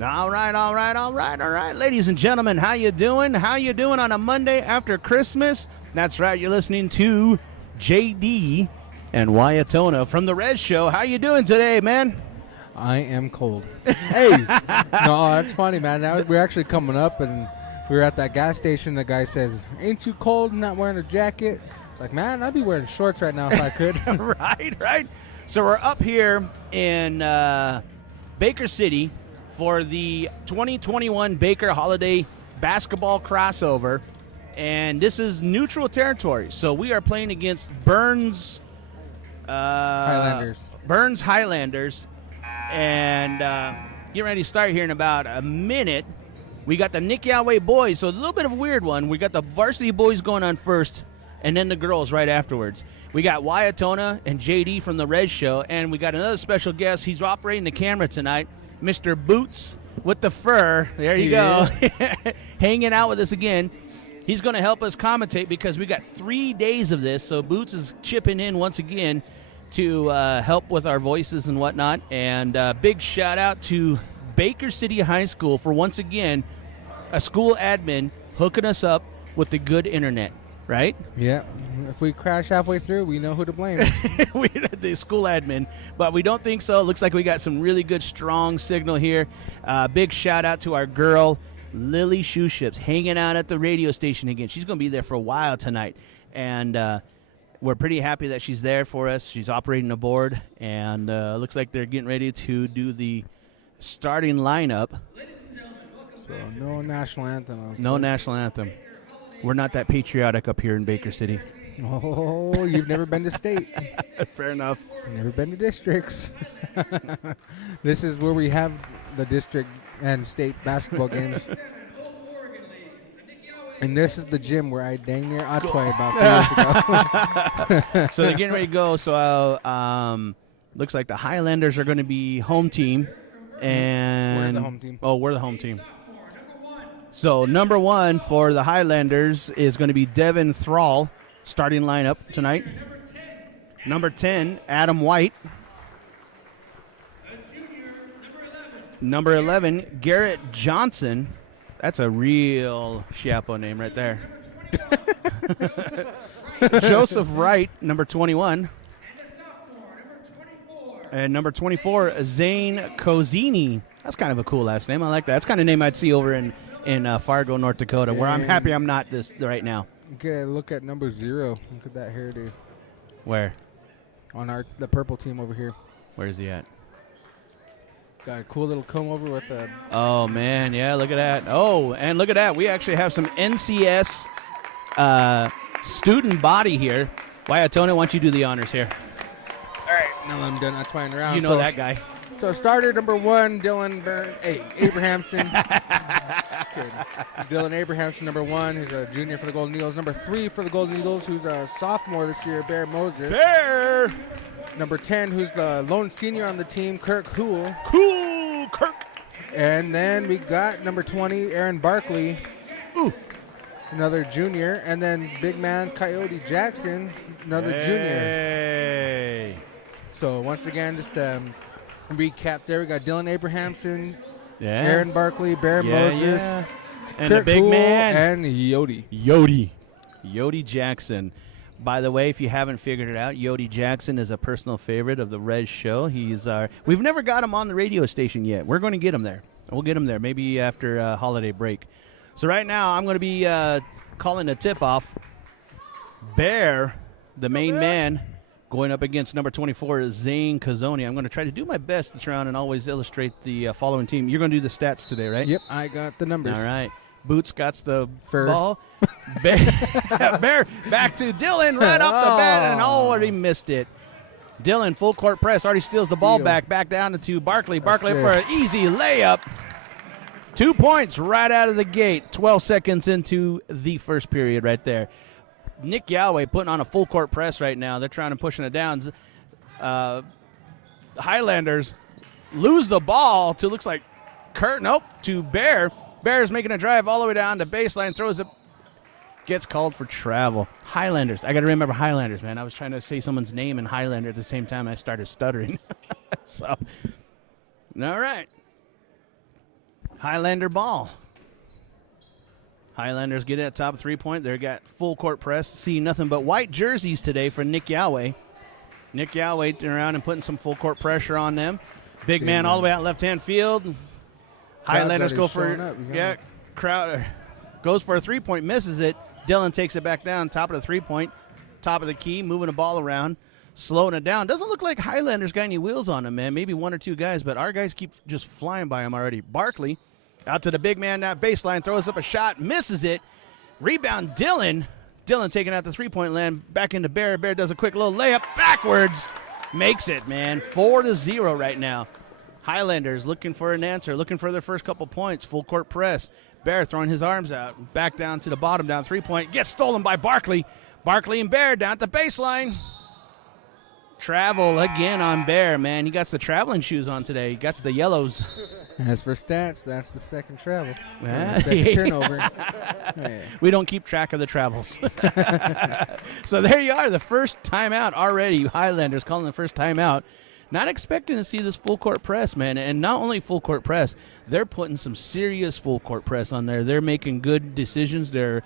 All right. Ladies and gentlemen, how you doing? How you doing on a Monday after Christmas? That's right, you're listening to JD and Wyatona from the Rez Show. How you doing today, man? I am cold. Hey, no, that's funny, man. Now we're actually coming up, and we were at that gas station. The guy says, "Ain't too cold, not wearing a jacket." It's like, man, I'd be wearing shorts right now if I could. Right. So we're up here in Baker City for the 2021 Baker Holiday Basketball Crossover, and this is neutral territory. So we are playing against Burns Hilanders. Burns Hilanders, and get ready to start here in about a minute. We got the Nixyaawii boys, so a little bit of a weird one. We got the varsity boys going on first, and then the girls right afterwards. We got Wyatona and JD from the Rez Show, and we got another special guest. He's operating the camera tonight, Mr. Boots with the fur. There you go. Hanging out with us again. He's going to help us commentate because we got 3 days of this, so Boots is chipping in once again to help with our voices and whatnot. And big shout-out to Baker City High School for, once again, a school admin hooking us up with the good internet, right? Yeah. If we crash halfway through, we know who to blame. We the school admin, but we don't think so. It looks like we got some really good, strong signal here. Big shout-out to our girl, Lily Shoeships, hanging out at the radio station again. She's going to be there for a while tonight, and we're pretty happy that she's there for us. She's operating the board, and looks like they're getting ready to do the starting lineup. So no national anthem. No national anthem. We're not that patriotic up here in Baker City. Oh, you've never been to state. Fair enough. Never been to districts. This is where we have the district and state basketball games. And this is the gym where I dang near Otway about 3 years ago. So they're getting ready to go. So looks like the Highlanders are going to be home team. And We're the home team. Oh, we're the home team. So number 1 for the Highlanders is going to be Devin Thrall, starting lineup tonight. Number 10, Adam White. Number 11, Garrett Johnson. That's a real Chiapo name right there. Joseph Wright, number 21. And number 24, Zane Kozini. That's kind of a cool last name. I like that. That's kind of name I'd see over in Fargo, North Dakota, where I'm happy I'm not this right now. Okay, look at number 0. Look at that hairdo. Where? On the purple team over here. Where's he at? Got a cool little comb over with a... Oh, man, yeah, look at that. Oh, and look at that. We actually have some NCS student body here. Wyatona, why don't you do the honors here? All right, now I'm done twine around. You know that guy. So starter number 1, Dylan Abrahamson. Just kidding. Dylan Abrahamson, number 1, who's a junior for the Golden Eagles. Number 3 for the Golden Eagles, who's a sophomore this year, Bear Moses. Bear! Number 10, who's the lone senior on the team, Kirk Hool. Cool, Kirk. And then we got number 20, Aaron Barkley. Ooh. Another junior. And then big man, Coyote Jackson, another junior. Hey. So once again, just recap there. We got Dylan Abrahamson, Yeah. Aaron Barkley, Bear Moses, and Kirk the big Hool, man. and Yodi. Yodi Jackson. By the way, if you haven't figured it out, Yodi Jackson is a personal favorite of the Rez Show. We've never got him on the radio station yet. We're going to get him there. We'll get him there maybe after holiday break. So right now I'm going to be calling a tip-off. Bear, the main man, going up against number 24, Zane Kazoni. I'm going to try to do my best to try and always illustrate the following team. You're going to do the stats today, right? Yep, I got the numbers. All right. Boots got the Fur. ball. Bear back to Dylan right off the bat and already missed it. Dylan, full court press, already steals the ball back down to Barkley. Barkley for an easy layup. 2 points right out of the gate. 12 seconds into the first period right there. Nixyaawii putting on a full court press right now. They're trying to pushing it down. Highlanders lose the ball to looks like to Bear. Bear's making a drive all the way down to baseline, throws it, gets called for travel. Highlanders. I got to remember Highlanders, man. I was trying to say someone's name in Highlander at the same time I started stuttering. So, all right. Highlander ball. Highlanders get it at top 3-point. They got full court press. See nothing but white jerseys today for Nixyaawii. Nixyaawii around and putting some full court pressure on them. Big man all the way out left-hand field. Highlanders go for crowd goes for a 3-point, misses it. Dylan takes it back down, top of the 3-point, top of the key, moving the ball around, slowing it down. Doesn't look like Highlanders got any wheels on them, man. Maybe one or two guys, but our guys keep just flying by them already. Barkley out to the big man, that baseline, throws up a shot, misses it. Rebound, Dylan. Dylan taking out the 3-point land, back into Bear. Bear does a quick little layup, backwards. Makes it, man. 4-0 right now. Highlanders looking for an answer, looking for their first couple points. Full court press. Bear throwing his arms out, back down to the bottom, down 3-point. Gets stolen by Barkley. Barkley and Bear down at the baseline. Travel again on Bear, man. He got the traveling shoes on today. He got the yellows. As for stats, that's the second travel. Yeah. Second turnover. Yeah. We don't keep track of the travels. So there you are, the first timeout already. Highlanders calling the first timeout. Not expecting to see this full court press, man. And not only full court press, they're putting some serious full court press on there. They're making good decisions. They're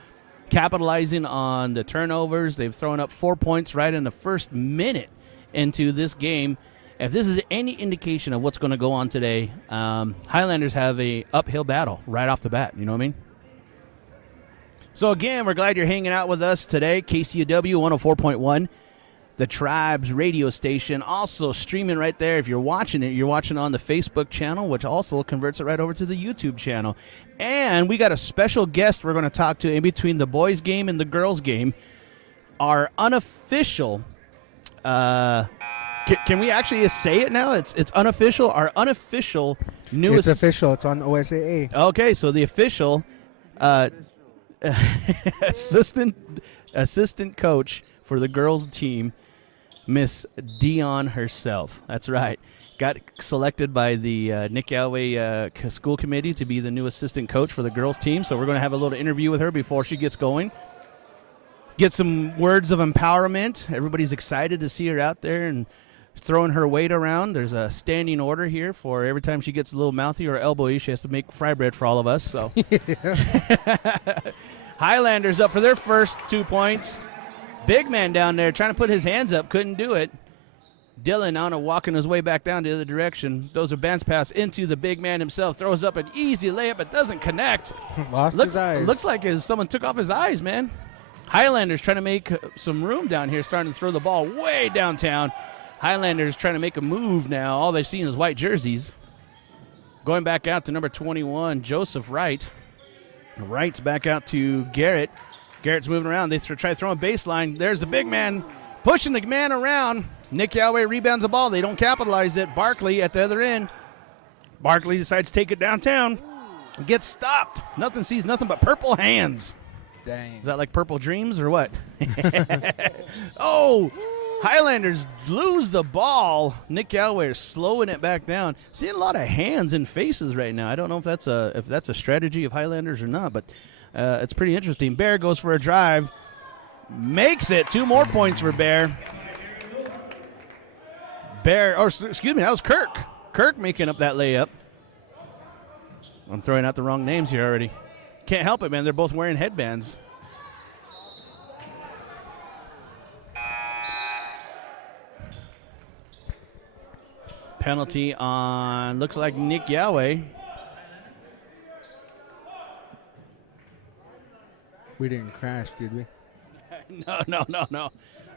capitalizing on the turnovers. They've thrown up 4 points right in the first minute into this game. If this is any indication of what's going to go on today, Highlanders have a uphill battle right off the bat. You know what I mean? So, again, we're glad you're hanging out with us today. KCUW 104.1, the Tribe's radio station. Also streaming right there. If you're watching it, you're watching on the Facebook channel, which also converts it right over to the YouTube channel. And we got a special guest we're going to talk to in between the boys' game and the girls' game. Our unofficial... Can we actually say it now? It's unofficial. Our unofficial newest. It's official. It's on OSAA. Okay, so the official assistant coach for the girls' team, Miss Dion herself. That's right. Got selected by the Nixyaawii school committee to be the new assistant coach for the girls' team. So we're going to have a little interview with her before she gets going. Get some words of empowerment. Everybody's excited to see her out there and throwing her weight around. There's a standing order here for every time she gets a little mouthy or elbowy, she has to make fry bread for all of us. So Highlanders up for their first 2 points. Big man down there trying to put his hands up, couldn't do it. Dylan on walking his way back down the other direction. Those are bounce pass into the big man himself. Throws up an easy layup, but doesn't connect. Lost his eyes. Looks like someone took off his eyes, man. Highlanders trying to make some room down here, starting to throw the ball way downtown. Highlanders trying to make a move now. All they've seen is white jerseys. Going back out to number 21, Joseph Wright. Wright's back out to Garrett. Garrett's moving around. They try throwing baseline. There's the big man pushing the man around. Nixyaawii rebounds the ball. They don't capitalize it. Barkley at the other end. Barkley decides to take it downtown. Gets stopped. Nothing sees nothing but purple hands. Dang. Is that like Purple Dreams or what? Oh, Highlanders lose the ball. Nixyaawii is slowing it back down. Seeing a lot of hands and faces right now. I don't know if that's a strategy of Highlanders or not, but it's pretty interesting. Bear goes for a drive. Makes it. 2 more points for Bear. Excuse me, that was Kirk. Kirk making up that layup. I'm throwing out the wrong names here already. Can't help it, man. They're both wearing headbands. Penalty on, looks like Nixyaawii. We didn't crash, did we? No.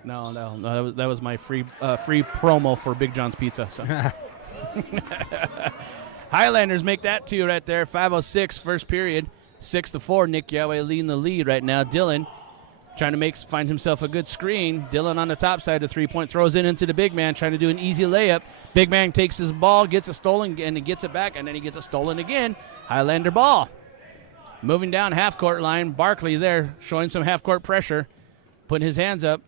That was my free promo for Big John's Pizza. So. Highlanders make that 2 right there. 5:06 first period. 6-4. Nixyaawii leading the lead right now. Dylan trying to find himself a good screen. Dylan on the top side of the 3-point, throws it into the big man, trying to do an easy layup. Big man takes his ball, gets it stolen, and he gets it back, and then he gets it stolen again. Highlander ball. Moving down half-court line. Barkley there showing some half-court pressure, putting his hands up.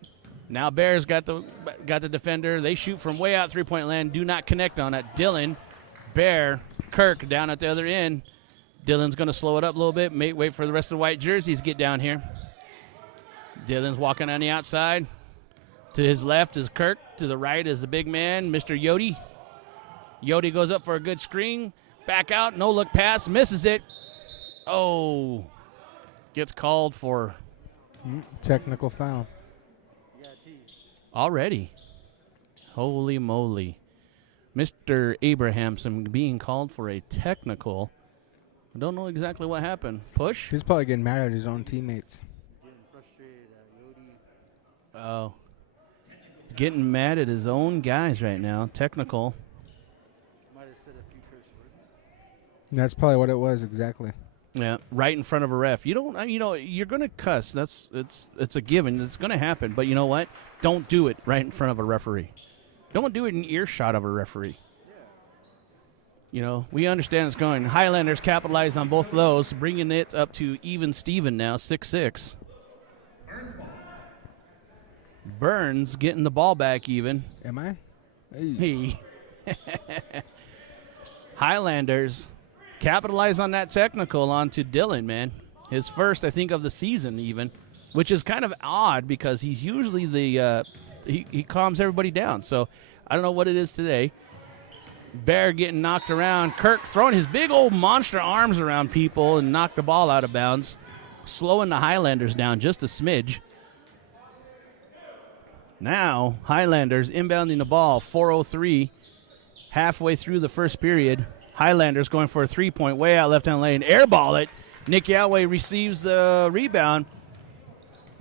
Now Bears got the defender. They shoot from way out 3-point land. Do not connect on it. Dylan, Bear, Kirk down at the other end. Dylan's going to slow it up a little bit. Wait for the rest of the white jerseys to get down here. Dylan's walking on the outside. To his left is Kirk. To the right is the big man, Mr. Yodi. Yodi goes up for a good screen. Back out, no look pass, misses it. Oh, gets called for technical foul. already. Holy moly. Mr. Abrahamson being called for a technical. I don't know exactly what happened. Push? He's probably getting mad at his own teammates. Oh. Getting mad at his own guys right now. Technical. That's probably what it was exactly. Yeah, right in front of a ref. You don't, you're going to cuss. It's a given. It's going to happen. But you know what? Don't do it right in front of a referee. Don't do it in earshot of a referee. You know, we understand it's going. Highlanders capitalize on both of those, bringing it up to even Steven now, 6-6. Burns getting the ball back even. Am I? Hey. Highlanders capitalize on that technical onto Dylan, man. His first, I think, of the season even, which is kind of odd because he's usually the he calms everybody down. So I don't know what it is today. Bear getting knocked around. Kirk throwing his big old monster arms around people and knocked the ball out of bounds, slowing the Highlanders down just a smidge. Now, Highlanders inbounding the ball, 4:03, halfway through the first period. Highlanders going for a three-point way out left-hand lane. Airball it. Nixyaawii receives the rebound.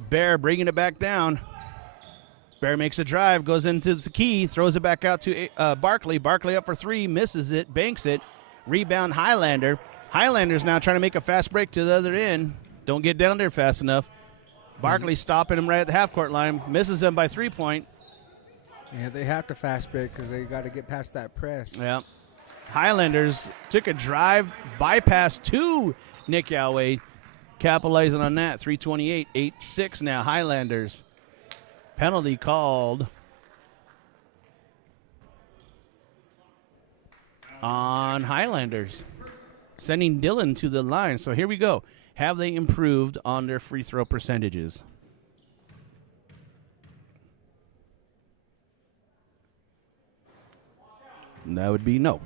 Bear bringing it back down. Bear makes a drive, goes into the key, throws it back out to Barkley. Barkley up for three, misses it, banks it. Rebound Highlander. Highlanders now trying to make a fast break to the other end. Don't get down there fast enough. Barkley stopping him right at the half-court line. Misses him by 3-point. Yeah, they have to fast break because they got to get past that press. Yeah. Highlanders took a drive, bypass to Nixyaawii, capitalizing on that. 3:28, 8-6 now. Highlanders. Penalty called on Highlanders, sending Dylan to the line. So here we go. Have they improved on their free throw percentages? And that would be no.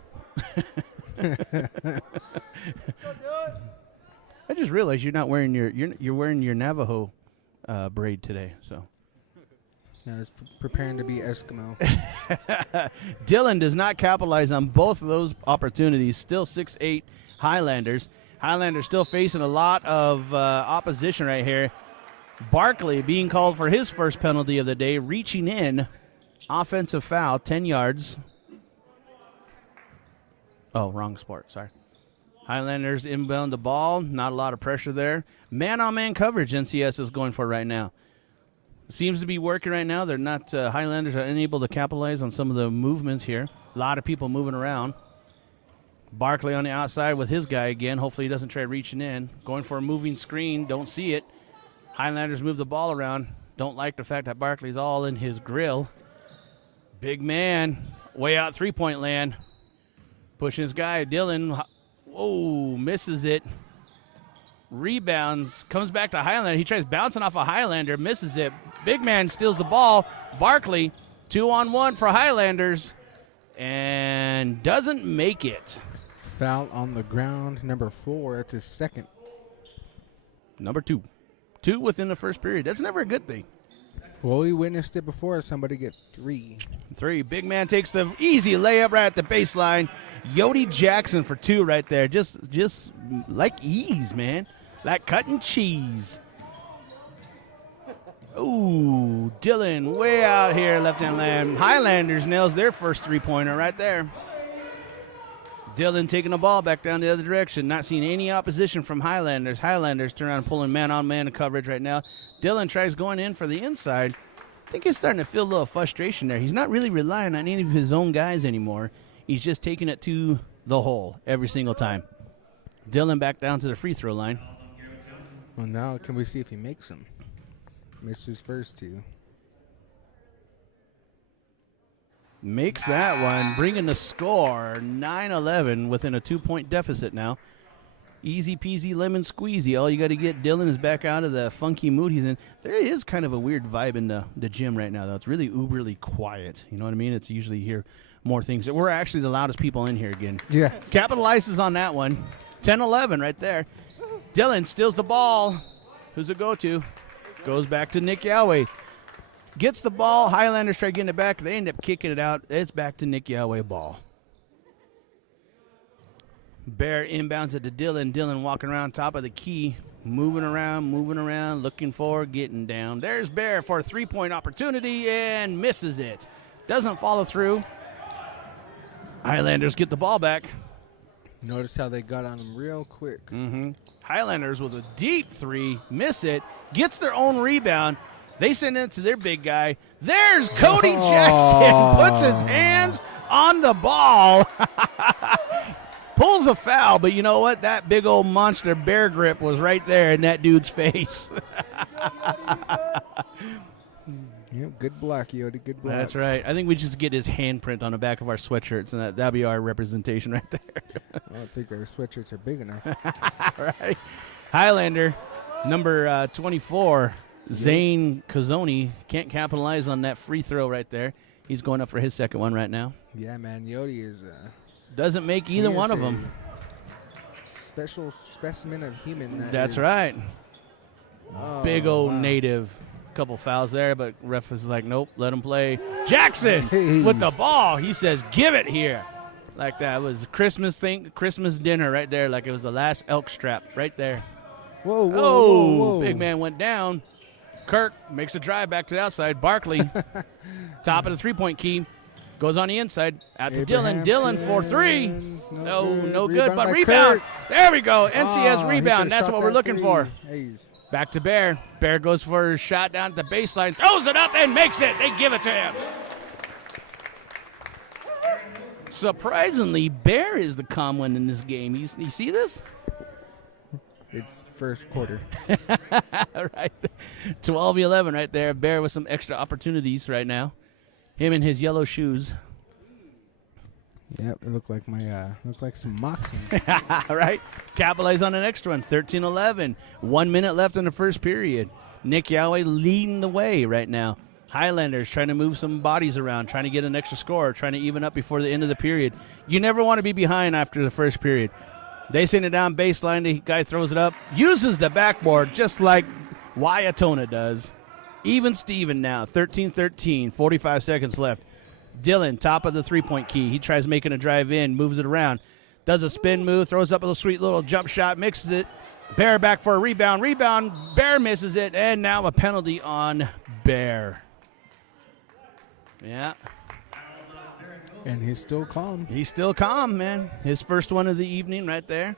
I just realized you're not wearing you're wearing your Navajo braid today. So Yeah, it's preparing to be Eskimo. Dylan does not capitalize on both of those opportunities. Still 6'8" Highlanders. Highlanders still facing a lot of opposition right here. Barkley being called for his first penalty of the day, reaching in. Offensive foul, 10 yards. Oh, wrong sport, sorry. Highlanders inbound the ball. Not a lot of pressure there. Man-on-man coverage NCS is going for right now. Seems to be working right now. They're not, Highlanders are unable to capitalize on some of the movements here. A lot of people moving around. Barkley on the outside with his guy again. Hopefully he doesn't try reaching in. Going for a moving screen. Don't see it. Highlanders move the ball around. Don't like the fact that Barkley's all in his grill. Big man. Way out three-point land. Pushing his guy. Dylan. Whoa, misses it. Rebounds. Comes back to Highlander. He tries bouncing off a Highlander. Misses it. Big man steals the ball. Barkley. 2-on-1 for Highlanders. And doesn't make it. Foul on the ground, number 4. That's his second. Number 2. 2 within the first period. That's never a good thing. Well, we witnessed it before. Somebody get 3. 3. Big man takes the easy layup right at the baseline. Yodi Jackson for 2 right there. Just like ease, man. Like cutting cheese. Ooh, Dylan way out here, left-hand land. Highlanders nails their first three-pointer right there. Dylan taking the ball back down the other direction. Not seeing any opposition from Highlanders. Highlanders turn around and pulling man-on-man coverage right now. Dylan tries going in for the inside. I think he's starting to feel a little frustration there. He's not really relying on any of his own guys anymore. He's just taking it to the hole every single time. Dylan back down to the free throw line. Well, now can we see if he makes them? Missed his first 2. Makes that one, bringing the score 9-11 within a 2-point deficit now. Easy peasy lemon squeezy. All you got to get Dylan is back out of the funky mood he's in. There is kind of a weird vibe in the gym right now, though. It's really uberly quiet. You know what I mean? It's usually here more things. We're actually the loudest people in here again. Yeah. Capitalizes on that one. 10-11 right there. Dylan steals the ball. Who's it go to? Goes back to Nixyaawii. Gets the ball. Highlanders try getting it back. They end up kicking it out. It's back to Nixyaawii ball. Bear inbounds it to Dylan. Dylan walking around top of the key. Moving around, looking for, getting down. There's Bear for a three-point opportunity and misses it. Doesn't follow through. Highlanders get the ball back. Notice how they got on him real quick. Mm-hmm. Highlanders with a deep three, miss it, gets their own rebound. They send it to their big guy. There's Cody Jackson, puts his hands on the ball. Pulls a foul, but you know what? That big old monster bear grip was right there in that dude's face. Yep, good block, Yodi, good block. That's right. I think we just get his handprint on the back of our sweatshirts, and that'll be our representation right there. I don't think our sweatshirts are big enough. Right. Highlander, number 24, Zane Kazoni, can't capitalize on that free throw right there. He's going up for his second one right now. Yeah, man, Yodi is... Doesn't make either one of them. Special specimen of human. That's right. Oh, big old native. Couple fouls there, but ref is like, nope, let him play. Jackson with the ball. He says, give it here. Like that. It was Christmas dinner right there, like it was the last elk strap right there. Whoa, whoa, whoa. Big man went down. Kirk makes a drive back to the outside. Barkley, top of the three-point key. Goes on the inside, out to Dylan. Dylan for three. No good, but rebound. Kirk. There we go. NCS rebound. That's what we're looking for. Hayes. Back to Bear. Bear goes for a shot down at the baseline, throws it up and makes it. They give it to him. Surprisingly, Bear is the calm one in this game. You see this? It's first quarter. Right. 12-11 right there. Bear with some extra opportunities right now. Him in his yellow shoes. Yep, it looked like some moccasins. Right. Capitalize on the next one. 13-11. 1 minute left in the first period. Nixyaawii leading the way right now. Highlanders trying to move some bodies around, trying to get an extra score, trying to even up before the end of the period. You never want to be behind after the first period. They send it down baseline. The guy throws it up, uses the backboard just like Waiatona does. Even Steven now, 13-13, 45 seconds left. Dylan, top of the three-point key. He tries making a drive in, moves it around, does a spin move, throws up a sweet little jump shot, mixes it. Bear back for a rebound. Bear misses it, and now a penalty on Bear. Yeah. And he's still calm. He's still calm, man. His first one of the evening right there.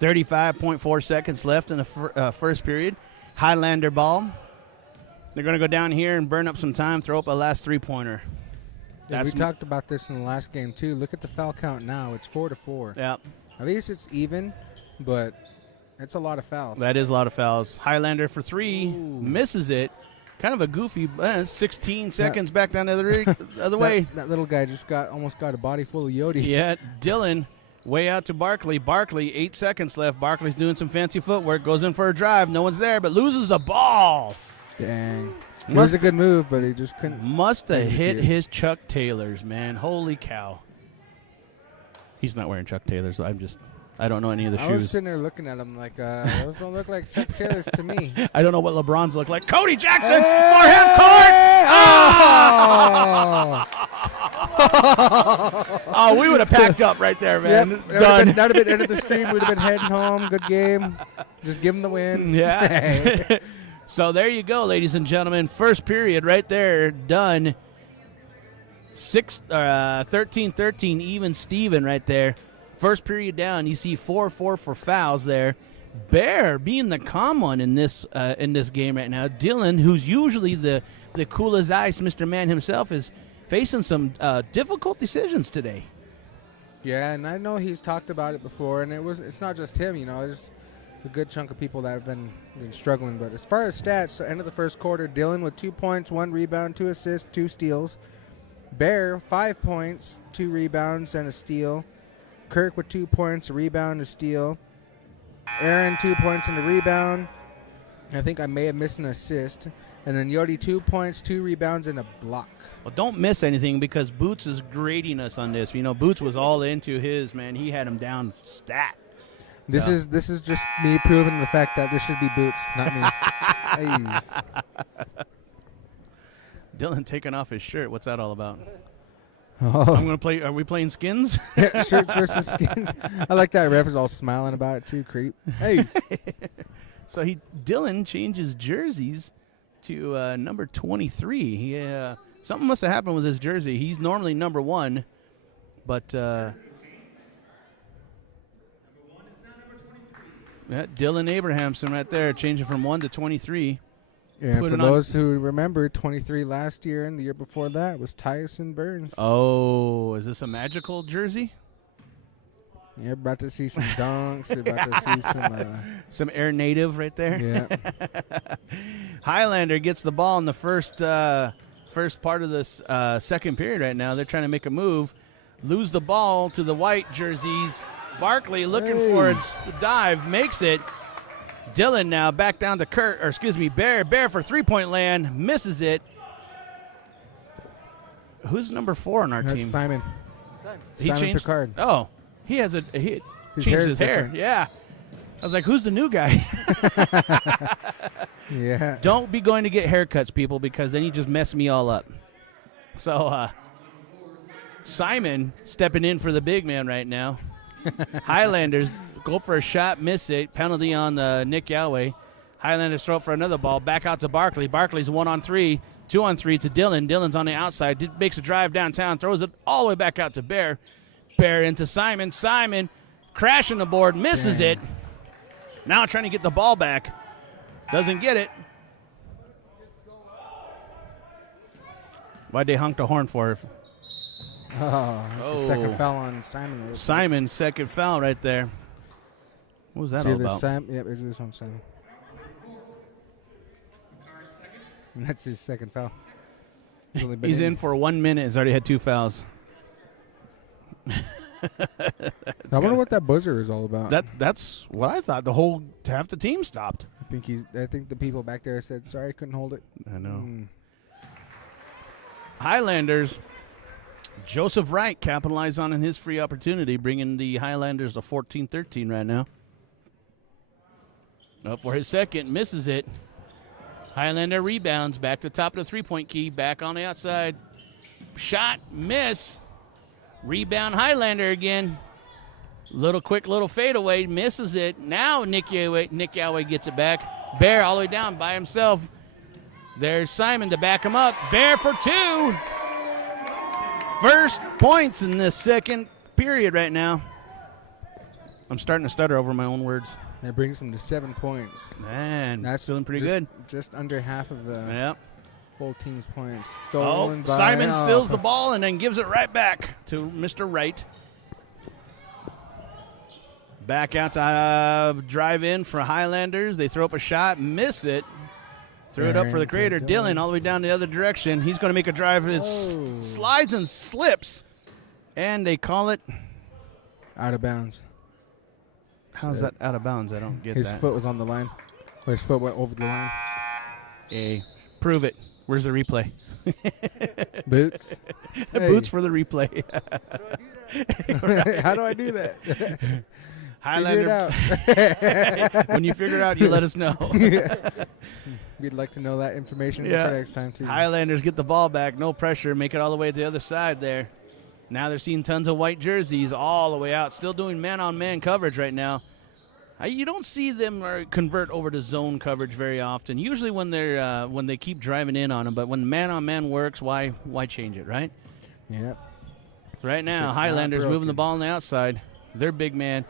35.4 seconds left in the first period. Highlander ball. They're going to go down here and burn up some time, throw up a last three-pointer. Yeah, we talked about this in the last game, too. Look at the foul count now. It's 4-4. Yeah. At least it's even, but it's a lot of fouls. That is a lot of fouls. Highlander for three. Ooh. Misses it. Kind of a goofy 16 seconds back down the other way. That little guy just almost got a body full of Yodi. Yeah, Dylan way out to Barkley. Barkley, 8 seconds left. Barkley's doing some fancy footwork. Goes in for a drive. No one's there, but loses the ball. Dang. It was a good move, but he just couldn't. Must have hit his Chuck Taylors, man. Holy cow. He's not wearing Chuck Taylors. I don't know any of the shoes. I was sitting there looking at him like, those don't look like Chuck Taylors to me. I don't know what LeBron's look like. Cody Jackson for half court. Oh, we would have packed up right there, man. Yep, that would have been end of the stream. We'd have been heading home. Good game. Just give him the win. Yeah. So there you go, ladies and gentlemen. First period right there done. 13-13, even Steven right there. First period down. You see 4-4 for fouls there. Bear being the calm one in this game right now. Dylan, who's usually the cool as ice, Mr. Man himself, is facing some difficult decisions today. Yeah, and I know he's talked about it before, and it's not just him, There's a good chunk of people that have been struggling. But as far as stats, end of the first quarter, Dylan with 2 points, 1 rebound, 2 assists, 2 steals. Bear, 5 points, 2 rebounds, and a steal. Kirk with 2 points, a rebound, a steal. Aaron, 2 points and a rebound. I think I may have missed an assist. And then Yodi, 2 points, 2 rebounds, and a block. Well, don't miss anything because Boots is grading us on this. You know, Boots was all into his, man. He had him down stat. This is just me proving the fact that this should be Boots, not me. Dylan taking off his shirt. What's that all about? Oh. I'm gonna play. Are we playing skins? Shirts versus skins. I like that ref is all smiling about it too. Creep. Hey. So Dylan changes jerseys to number 23. He something must have happened with his jersey. He's normally number 1, but. Yeah, Dylan Abrahamson right there, changing from 1 to 23. Yeah, for those who remember, 23 last year and the year before that was Tyson Burns. Oh, is this a magical jersey? You're about to see some dunks. You're about to see some Air Native right there. Yeah. Highlander gets the ball in the first part of this second period right now. They're trying to make a move. Lose the ball to the white jerseys. Barkley looking for its dive, makes it. Dylan now back down to Bear. Bear for three-point land, misses it. Who's number 4 on our team? Simon. Simon changed Picard. Oh, he has he his changed hair his hair. Different. Yeah. I was like, who's the new guy? Yeah. Don't be going to get haircuts, people, because then you just mess me all up. So Simon stepping in for the big man right now. Highlanders go for a shot, miss it. Penalty on Nixyaawii. Highlanders throw it for another ball. Back out to Barkley. Barkley's 1-on-3, 2-on-3 to Dylan. Dylan's on the outside. Makes a drive downtown. Throws it all the way back out to Bear. Bear into Simon. Simon crashing the board. Misses it. Now trying to get the ball back. Doesn't get it. Why'd they honk the horn for? That's a second foul on Simon. Simon's second foul right there. What was that all about? Yep, it was on Simon. And that's his second foul. He's in for 1 minute. He's already had 2 fouls. I wonder what that buzzer is all about. That's what I thought. Half the team stopped. I think the people back there said, sorry, couldn't hold it. I know. Highlanders. Joseph Wright capitalized on his free opportunity, bringing the Highlanders to 14-13 right now. Up for his second, misses it. Highlander rebounds, back to the top of the three-point key, back on the outside. Shot, miss. Rebound, Highlander again. Quick little fadeaway, misses it. Now Nixyaawii gets it back. Bear all the way down by himself. There's Simon to back him up. Bear for 2. First points in this second period right now. I'm starting to stutter over my own words. That brings him to 7 points. Man, that's feeling pretty good. Just under half of the whole team's points. Simon steals the ball and then gives it right back to Mr. Wright. Back out to drive in for Highlanders. They throw up a shot, miss it. Threw it up for the creator. Dylan all the way down the other direction. He's going to make a drive. It slides and slips. And they call it out of bounds. How's that out of bounds? I don't get his that. His foot was on the line. Or his foot went over the line. Hey, prove it. Where's the replay? Boots. Boots for the replay. How do I do that? Highlander. Figure it out. When you figure it out, you let us know. We'd like to know that information for next time, too. Highlanders get the ball back. No pressure. Make it all the way to the other side there. Now they're seeing tons of white jerseys all the way out. Still doing man-on-man coverage right now. You don't see them convert over to zone coverage very often. Usually when they keep driving in on them. But when man-on-man works, why change it, right? Yep. So right now, Highlanders moving the ball on the outside. Their big man.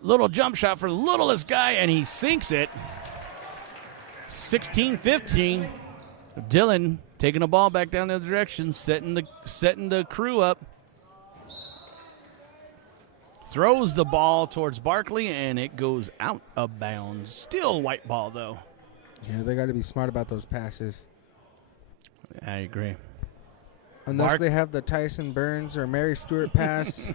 Little jump shot for the littlest guy, and he sinks it. 16-15. Dylan taking the ball back down the other direction, setting the crew up. Throws the ball towards Barkley, and it goes out of bounds. Still white ball, though. Yeah, they got to be smart about those passes. I agree. Unless they have the Tyson Burns or Mary Stewart pass.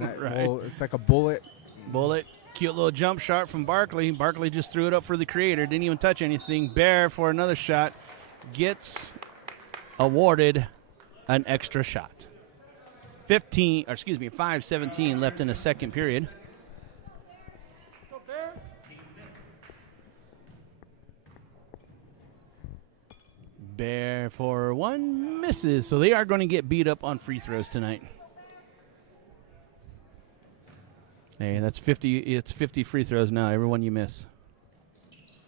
It's like a bullet. Bullet. Cute little jump shot from Barkley. Barkley just threw it up for the creator. Didn't even touch anything. Bear for another shot. Gets awarded an extra shot. 5:17 left in the second period. Bear for one, misses. So they are going to get beat up on free throws tonight. Hey, that's 50. It's 50 free throws now. Every one you miss.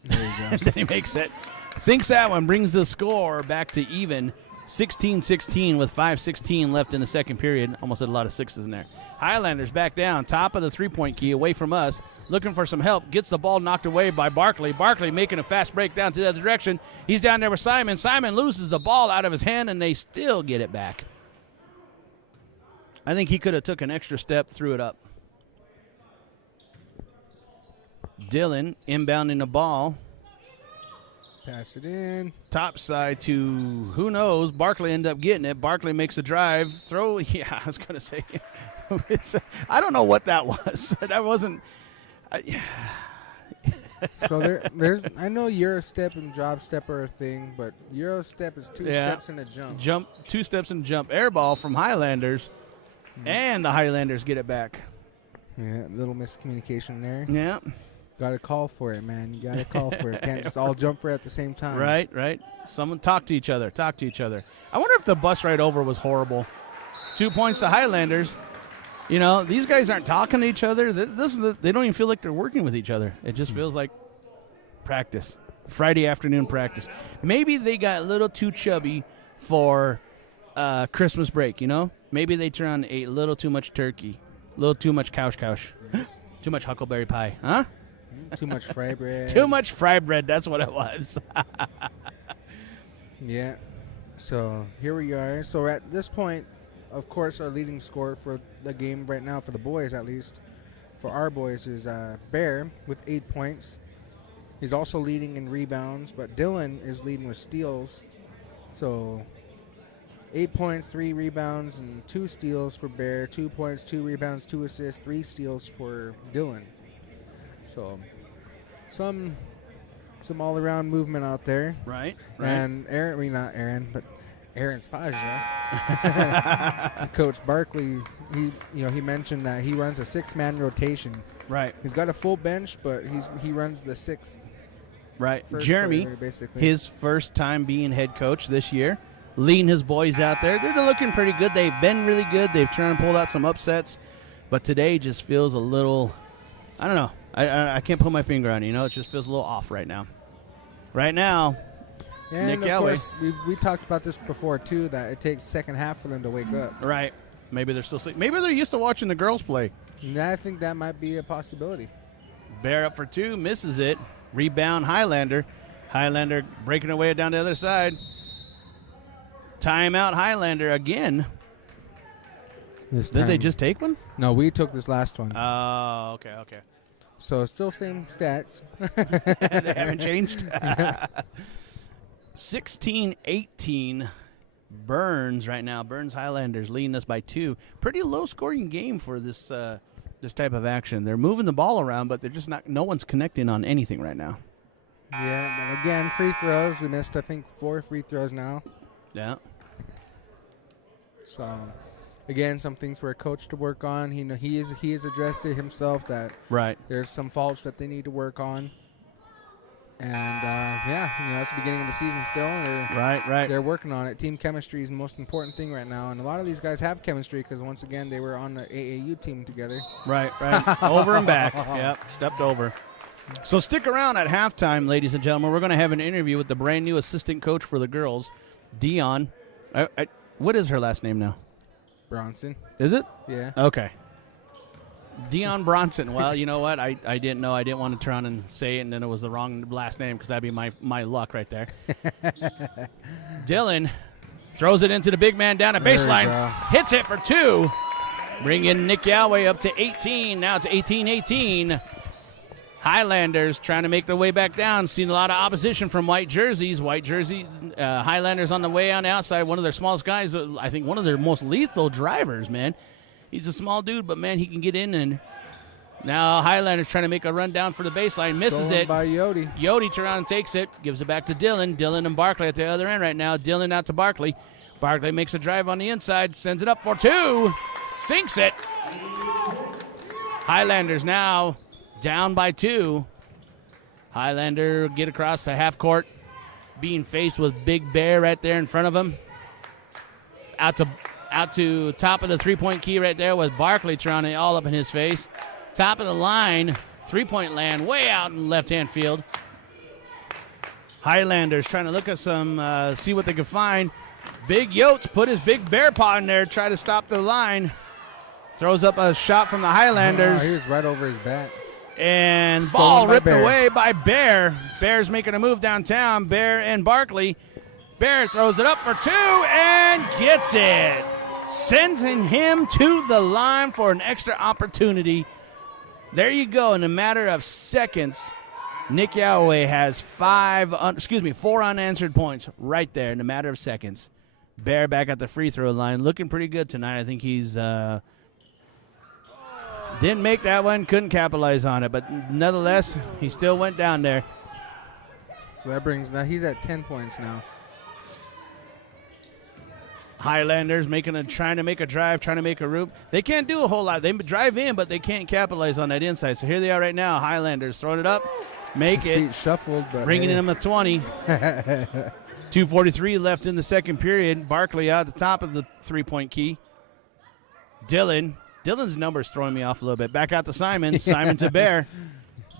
There you go. And then he makes it. Sinks that one, brings the score back to even. 16-16 with 5:16 left in the second period. Almost had a lot of sixes in there. Highlanders back down, top of the three-point key, away from us. Looking for some help. Gets the ball knocked away by Barkley. Barkley making a fast break down to the other direction. He's down there with Simon. Simon loses the ball out of his hand, and they still get it back. I think he could have took an extra step, threw it up. Dylan inbounding the ball. Pass it in. Top side to who knows. Barkley ended up getting it. Barkley makes a drive. Throw. Yeah, I was going to say. I don't know what that was. That wasn't. So there's. I know Euro step and drop step are a thing, but Euro step is two steps and a jump. 2 steps and jump. Air ball from Highlanders. And the Highlanders get it back. Yeah, little miscommunication there. Yeah. Got to call for it, man. You got to call for it. Can't just all jump for it at the same time. Right. Someone talk to each other. I wonder if the bus ride over was horrible. 2 points to Highlanders. You know, these guys aren't talking to each other. They don't even feel like they're working with each other. It just feels like practice. Friday afternoon practice. Maybe they got a little too chubby for Christmas break, you know? Maybe they turned and ate a little too much turkey. A little too much couch. Too much huckleberry pie. Huh? Too much fry bread. Too much fry bread. That's what it was. Yeah. So here we are. So at this point, of course, our leading scorer for the game right now, for the boys at least, for our boys, is Bear with 8 points. He's also leading in rebounds, but Dylan is leading with steals. So 8 points, 3 rebounds, and 2 steals for Bear. 2 points, 2 rebounds, 2 assists, 3 steals for Dylan. So some all-around movement out there. Right. And not Aaron, but Aaron's Faja. Coach Barkley, he mentioned that he runs a 6-man rotation. Right. He's got a full bench, but he runs the 6. Right. First Jeremy, player, basically. his first time being head coach this year, leading his boys out there. They're looking pretty good. They've been really good. They've tried and pulled out some upsets, but today just feels a little, I don't know. I can't put my finger on it. You know, it just feels a little off right now. Right now, and Nixyaawii. of course, we talked about this before too, that it takes second half for them to wake up. Right. Maybe they're still sleeping. Maybe they're used to watching the girls play. And I think that might be a possibility. Bear up for 2, misses it. Rebound Highlander. Highlander breaking away down the other side. Timeout Highlander again. Did they just take one? No, we took this last one. Oh, okay. So still same stats. They haven't changed. 16-18 Burns right now. Burns Highlanders leading us by 2. Pretty low-scoring game for this type of action. They're moving the ball around, but they're just not. No one's connecting on anything right now. Yeah, and then again, free throws. We missed, I think, 4 free throws now. Yeah. So, again, some things for a coach to work on. He has addressed it himself that there's some faults that they need to work on. And it's the beginning of the season still. They're working on it. Team chemistry is the most important thing right now, and a lot of these guys have chemistry because once again they were on the AAU team together. Right. Over and back. Yep, stepped over. So stick around at halftime, ladies and gentlemen. We're going to have an interview with the brand new assistant coach for the girls, Dion. What is her last name now? Bronson. Is it? Yeah. Okay. Dion Bronson. Well, you know what? I didn't know. I didn't want to turn and say it, and then it was the wrong last name because that'd be my luck right there. Dylan throws it into the big man down at baseline. Hits it for 2. Bringing Nixyaawii up to 18. Now to 18-18. Highlanders trying to make their way back down. Seen a lot of opposition from white jerseys. Highlanders on the way on the outside. One of their smallest guys, I think one of their most lethal drivers, man. He's a small dude, but, man, he can get in and Now Highlanders trying to make a run down for the baseline. Misses Stolen it. by Yodi. Yodi turns around and takes it. Gives it back to Dylan. Dylan and Barkley at the other end right now. Dylan out to Barkley. Barkley makes a drive on the inside. Sends it up for 2. Sinks it. Highlanders now down by 2. Highlander get across the half court. Being faced with Big Bear right there in front of him. Out to top of the three-point key right there with Barkley trying all up in his face. Top of the line, three-point land way out in left-hand field. Highlanders trying to look at some, see what they can find. Big Yotes put his big bear paw in there, try to stop the line. Throws up a shot from the Highlanders. Oh, he was right over his bat. And Stolen ball by ripped Bear. away by Bear. Bear's making a move downtown. Bear and Barkley. Bear throws it up for 2 and gets it. Sending him to the line for an extra opportunity. There you go. In a matter of seconds, Nixyaawii has 4 unanswered points right there in a matter of seconds. Bear back at the free throw line. Looking pretty good tonight. I think he's didn't make that one, couldn't capitalize on it, but nonetheless, he still went down there. So that brings, now he's at 10 points now. Highlanders trying to make a drive, trying to make a route. They can't do a whole lot. They drive in, but they can't capitalize on that inside. So here they are right now. Highlanders throwing it up, make His it, feet shuffled, but bringing hey. him to 20. 2:43 left in the second period. Barkley out at the top of the three-point key. Dylan's number's throwing me off a little bit. Back out to Simon. Simon to Bear.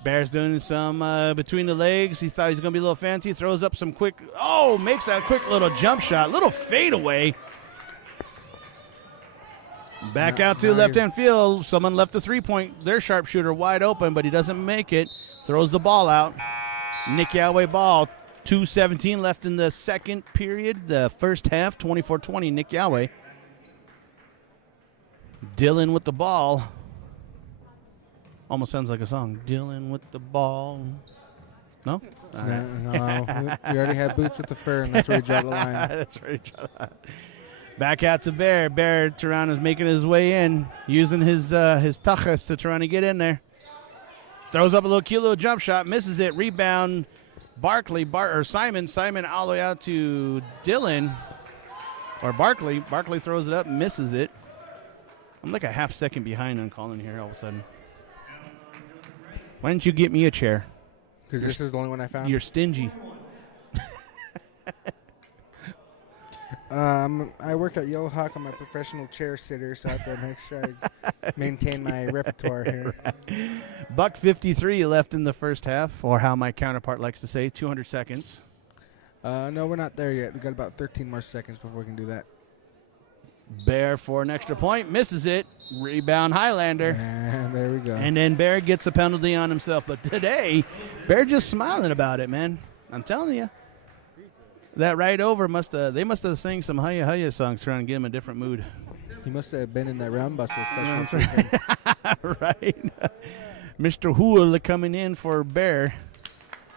Bear's doing some between the legs. He thought he was going to be a little fancy. Throws up some quick. Oh, makes that quick little jump shot. Little fadeaway. Back out to left-hand field. Someone left the three-point. Their sharpshooter wide open, but he doesn't make it. Throws the ball out. Nixyaawii ball. 2:17 left in the second period. The first half, 24-20, Nixyaawii. Dylan with the ball. Almost sounds like a song. Dylan with the ball. No? All right. No. We already had Boots with the fur, and that's where we draw the line. That's where he draw the line. Back out to Bear. Bear Toronto is making his way in, using his tuchus to try to get in there. Throws up a little cute little jump shot, misses it. Rebound, Barkley, Simon. Simon all the way out to Dylan, or Barkley. Barkley throws it up, misses it. I'm like a half second behind on calling here all of a sudden. Why didn't you get me a chair? Because this is the only one I found. You're stingy. I work at Yellow Hawk. I'm a professional chair sitter, so I have to make sure I maintain my repertoire here. Buck 53 left in the first half, or how my counterpart likes to say, 200 seconds. No, we're not there yet. We got about 13 more seconds before we can do that. Bear for an extra point, misses it. Rebound Highlander. And there we go. And then Bear gets a penalty on himself. But today, Bear just smiling about it, man. I'm telling you. That right over they must have sang some Hiya Hiya songs trying to get him a different mood. He must have been in that round bustle special. That's right. Right. Mr. Hool coming in for Bear.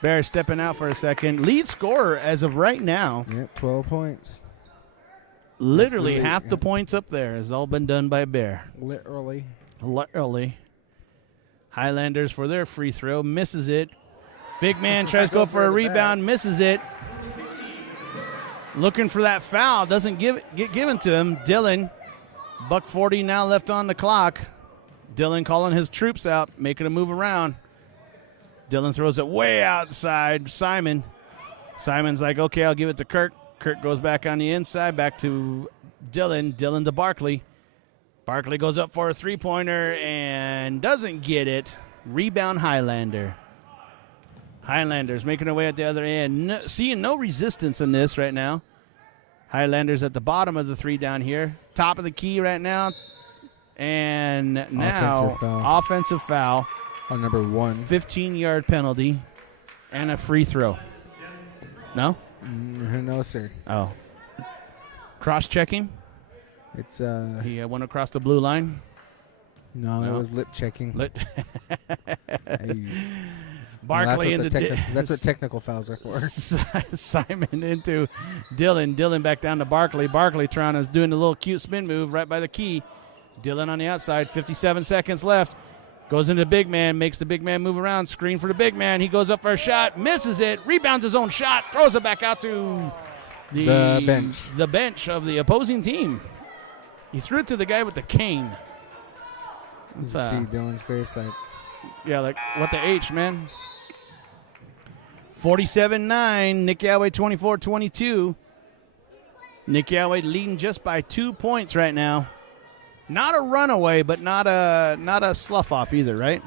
Bear stepping out for a second. Lead scorer as of right now. Yep, 12 points. Literally half the points up there has all been done by Bear. Literally. Highlanders for their free throw. Misses it. Big man tries to go for a rebound. Misses it. Looking for that foul. Doesn't get given to him. Dylan. Buck 40 now left on the clock. Dylan calling his troops out. Making a move around. Dylan throws it way outside. Simon's like, okay, I'll give it to Kirk. Kirk goes back on the inside, back to Dylan. Dylan to Barkley. Barkley goes up for a three-pointer and doesn't get it. Rebound Highlander. Highlanders making their way at the other end. Seeing no resistance in this right now. Highlanders at the bottom of the three down here. Top of the key right now. And now offensive foul. On number 1. 15-yard penalty and a free throw. No? No, sir. Oh. Cross-checking? It's He went across the blue line. No, it was lip checking. Barkley that's what technical fouls are for. Simon into Dylan. Dylan back down to Barkley. Barkley trying to doing a little cute spin move right by the key. Dylan on the outside. 57 seconds left. Goes into the big man, makes the big man move around, screen for the big man. He goes up for a shot, misses it, rebounds his own shot, throws it back out to the bench of the opposing team. He threw it to the guy with the cane. You see Dylan's face like. Yeah, like, what the H, man? 47-9, Nixyaawii 24-22. Nixyaawii leading just by 2 points right now. Not a runaway, but not a slough off either, right?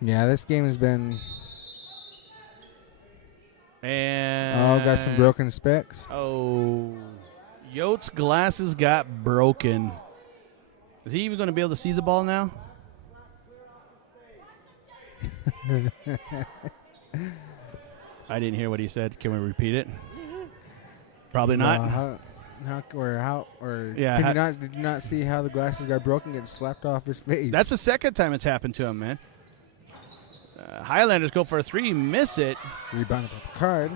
Yeah, this game has been. And got some broken specs. Oh, Yote's glasses got broken. Is he even going to be able to see the ball now? I didn't hear what he said. Can we repeat it? Probably not. Did you not see how the glasses got broken, getting slapped off his face? That's the second time it's happened to him, man. Highlanders go for a three, miss it. Rebounded by Picard.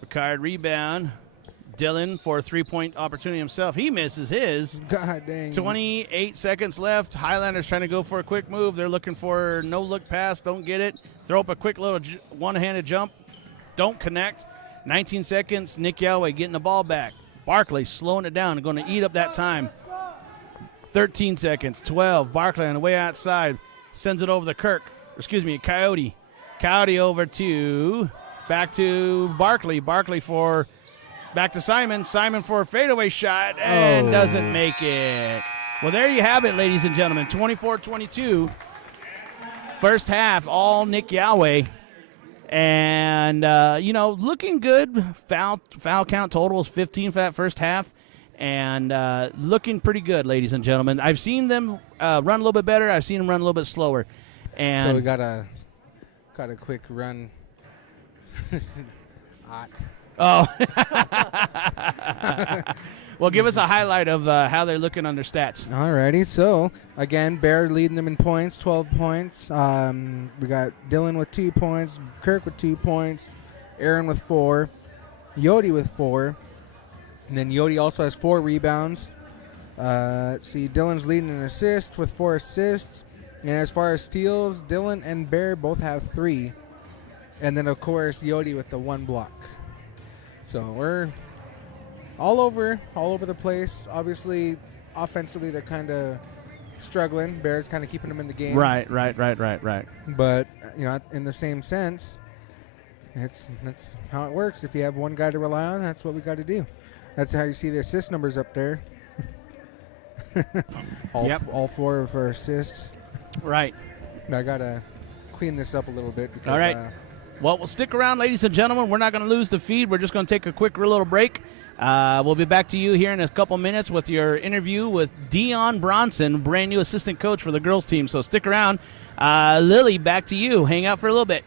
Picard rebound. Dylan for a three-point opportunity himself. He misses his. God dang. 28 seconds left. Highlanders trying to go for a quick move. They're looking for no-look pass. Don't get it. Throw up a quick little one-handed jump. Don't connect. 19 seconds. Nixyaawii getting the ball back. Barkley slowing it down and going to eat up that time. 13 seconds. 12. Barkley on the way outside. Sends it over to Coyote. Coyote over to back to Barkley. Barkley for back to Simon. Simon for a fadeaway shot and doesn't make it. Well, there you have it, ladies and gentlemen. 24-22. First half, all Nixyaawii. And, looking good. Foul count total is 15 for that first half. And looking pretty good, ladies and gentlemen. I've seen them run a little bit better. I've seen them run a little bit slower. And so we got a quick run. Hot. Oh. Well, give us a highlight of how they're looking on their stats. Alrighty. So, again, Bear leading them in points, 12 points. We got Dylan with 2 points, Kirk with 2 points, Aaron with 4, Yodi with 4. And then Yodi also has 4 rebounds. Let's see, Dylan's leading in assists with 4 assists. And as far as steals, Dylan and Bear both have 3. And then, of course, Yodi with the 1 block. So we're all over the place. Obviously, offensively, they're kind of struggling. Bears kind of keeping them in the game. Right. But, in the same sense, that's how it works. If you have one guy to rely on, that's what we got to do. That's how you see the assist numbers up there. All 4 for assists. Right. I got to clean this up a little bit. Because, all right. Well, we'll stick around, ladies and gentlemen. We're not going to lose the feed. We're just going to take a quick little break. We'll be back to you here in a couple minutes with your interview with Coach Bronson, brand new assistant coach for the girls team. So stick around. Lily, back to you. Hang out for a little bit.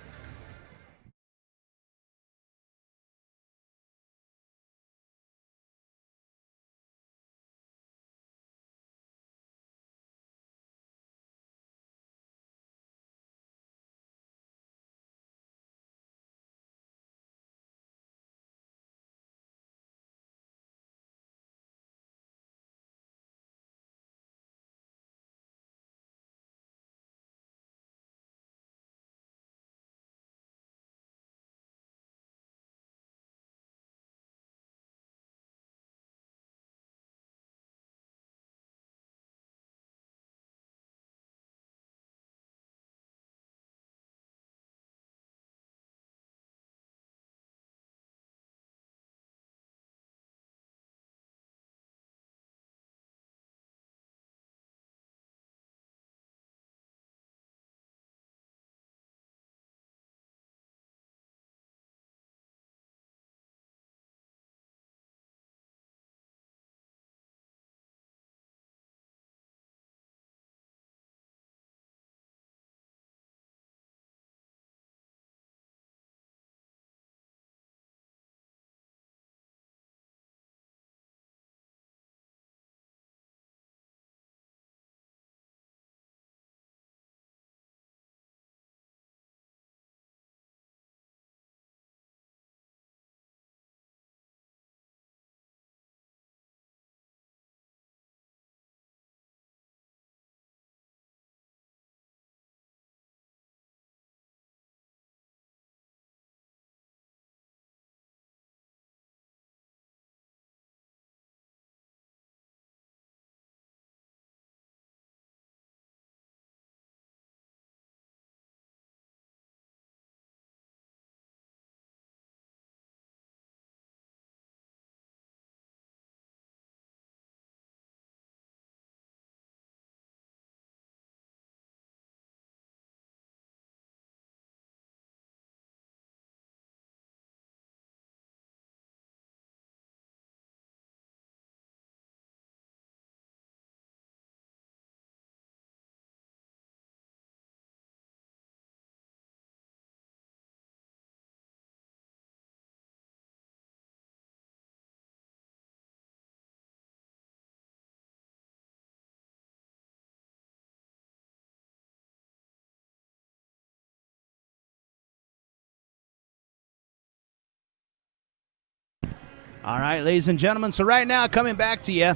All right, ladies and gentlemen. So right now, coming back to you,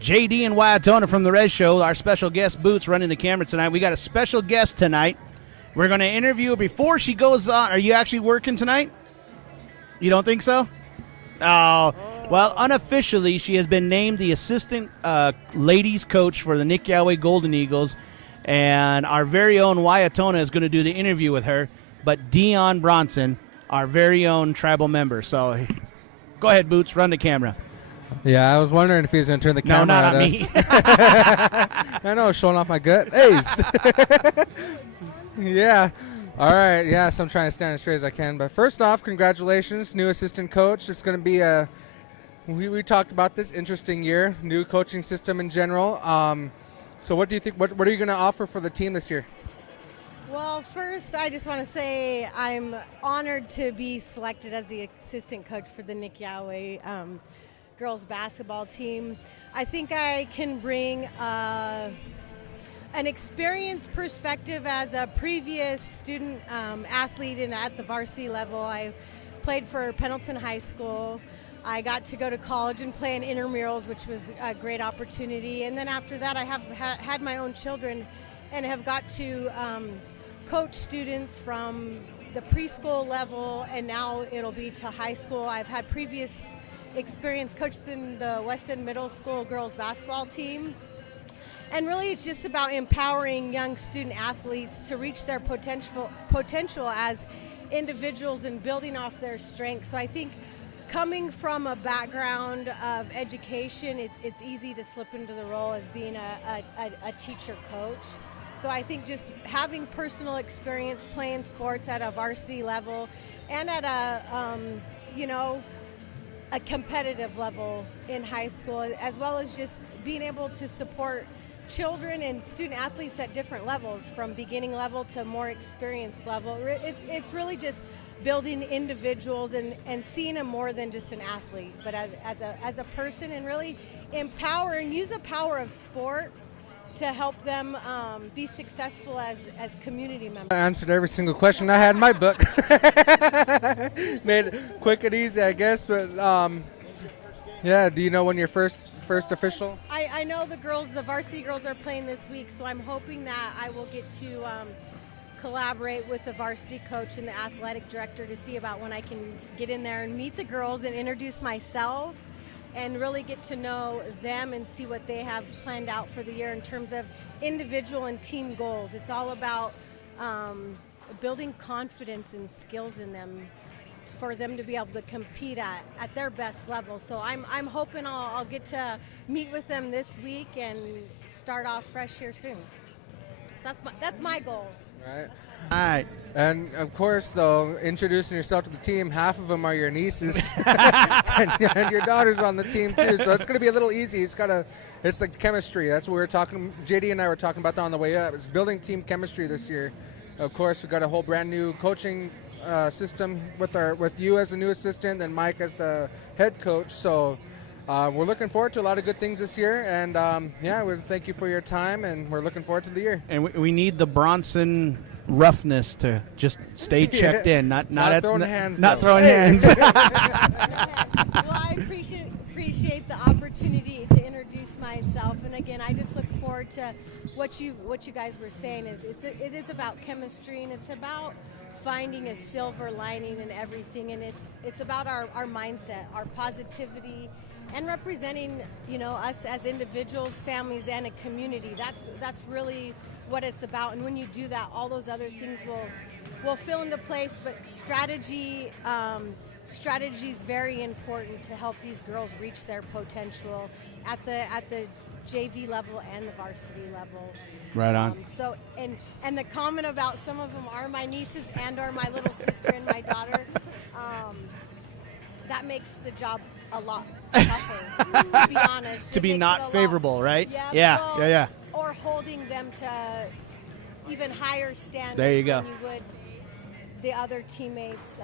JD and Wyatona from the Res Show. Our special guest, Boots, running the camera tonight. We got a special guest tonight. We're going to interview her before she goes on. Are you actually working tonight? You don't think so? Oh, well, unofficially, she has been named the assistant ladies coach for the Nixyaawii Golden Eagles, and our very own Wyatona is going to do the interview with her, but Dion Bronson, our very own tribal member. So go ahead, Boots, run the camera. Yeah, I was wondering if he was going to turn the camera not at on us. me. I know, showing off my gut. Ace. Yeah. All right. Yeah, so I'm trying to stand as straight as I can. But first off, congratulations, new assistant coach. It's going to be we talked about this interesting year, new coaching system in general. So what do you think? What are you going to offer for the team this year? Well, first, I just want to say I'm honored to be selected as the assistant coach for the Nixyaawii girls basketball team. I think I can bring an experienced perspective as a previous student athlete at the varsity level. I played for Pendleton High School. I got to go to college and play in intramurals, which was a great opportunity. And then after that, I have had my own children and have got to coach students from the preschool level, and now it'll be to high school. I've had previous experience coaching the West End Middle School girls basketball team. And really, it's just about empowering young student athletes to reach their potential as individuals and building off their strengths. So I think coming from a background of education, it's easy to slip into the role as being a teacher coach. So I think just having personal experience playing sports at a varsity level and at a competitive level in high school, as well as just being able to support children and student athletes at different levels, from beginning level to more experienced level. It's really just building individuals and seeing them more than just an athlete, but as a person, and really empower and use the power of sport to help them be successful as community members. I answered every single question I had in my book. Made it quick and easy, I guess. But yeah, do you know when your first official? I know the varsity girls are playing this week, so I'm hoping that I will get to collaborate with the varsity coach and the athletic director to see about when I can get in there and meet the girls and introduce myself and really get to know them and see what they have planned out for the year in terms of individual and team goals. It's all about building confidence and skills in them for them to be able to compete at their best level. So I'm hoping I'll get to meet with them this week and start off fresh here soon. So that's my goal. Right. All right. And of course, though, introducing yourself to the team, half of them are your nieces, and your daughter's on the team too. So it's going to be a little easy. It's the chemistry. That's what we were talking. JD and I were talking about that on the way up. It's building team chemistry this year. Of course, we got a whole brand new coaching system with you as the new assistant and Mike as the head coach. So we're looking forward to a lot of good things this year. And we thank you for your time, and we're looking forward to the year. And we need the Bronson roughness to just stay checked in, not throwing hands. Not throwing hands. Well, I appreciate the opportunity to introduce myself, and again, I just look forward to what you guys were saying. It is about chemistry, and it's about finding a silver lining in everything, and it's about our mindset, our positivity, and representing us as individuals, families, and a community. That's really what it's about. And when you do that, all those other things will fill into place. But strategy is very important to help these girls reach their potential at the JV level and the varsity level. Right on. So and the comment about some of them are my nieces and or my little sister and my daughter, that makes the job a lot tougher, to be honest. To be not favorable, right? Yeah. Yeah. Or holding them to even higher standards There you go. than you would the other teammates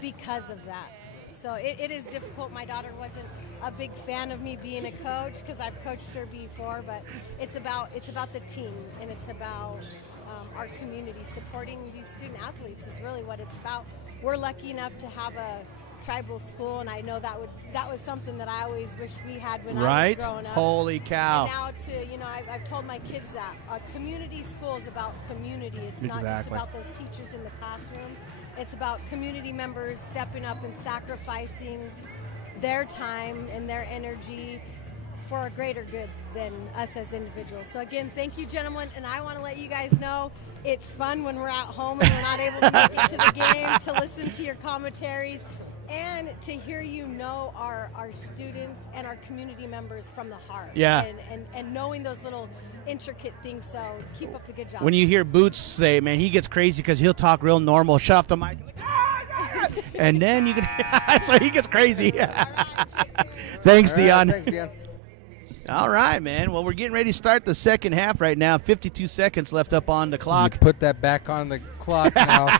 because of that. So it is difficult. My daughter wasn't a big fan of me being a coach because I've coached her before, but it's about the team, and it's about our community supporting these student athletes is really what it's about. We're lucky enough to have tribal school, and I know that was something that I always wished we had when I Right? was growing up. Holy cow. And now I've told my kids that a community school is about community. It's not just Exactly. about those teachers in the classroom. It's about community members stepping up and sacrificing their time and their energy for a greater good than us as individuals. So again, thank you, gentlemen, and I want to let you guys know it's fun when we're at home and we're not able to make it to the game to listen to your commentaries and to hear our students and our community members from the heart. Yeah. And knowing those little intricate things. So keep up the good job. When you hear Boots say, man, he gets crazy because he'll talk real normal, shut off the mic, like, and then you can, so he gets crazy. Thanks, Dion. Thanks, Dion. All right, man. Well, we're getting ready to start the second half right now. 52 seconds left up on the clock. You put that back on the clock now.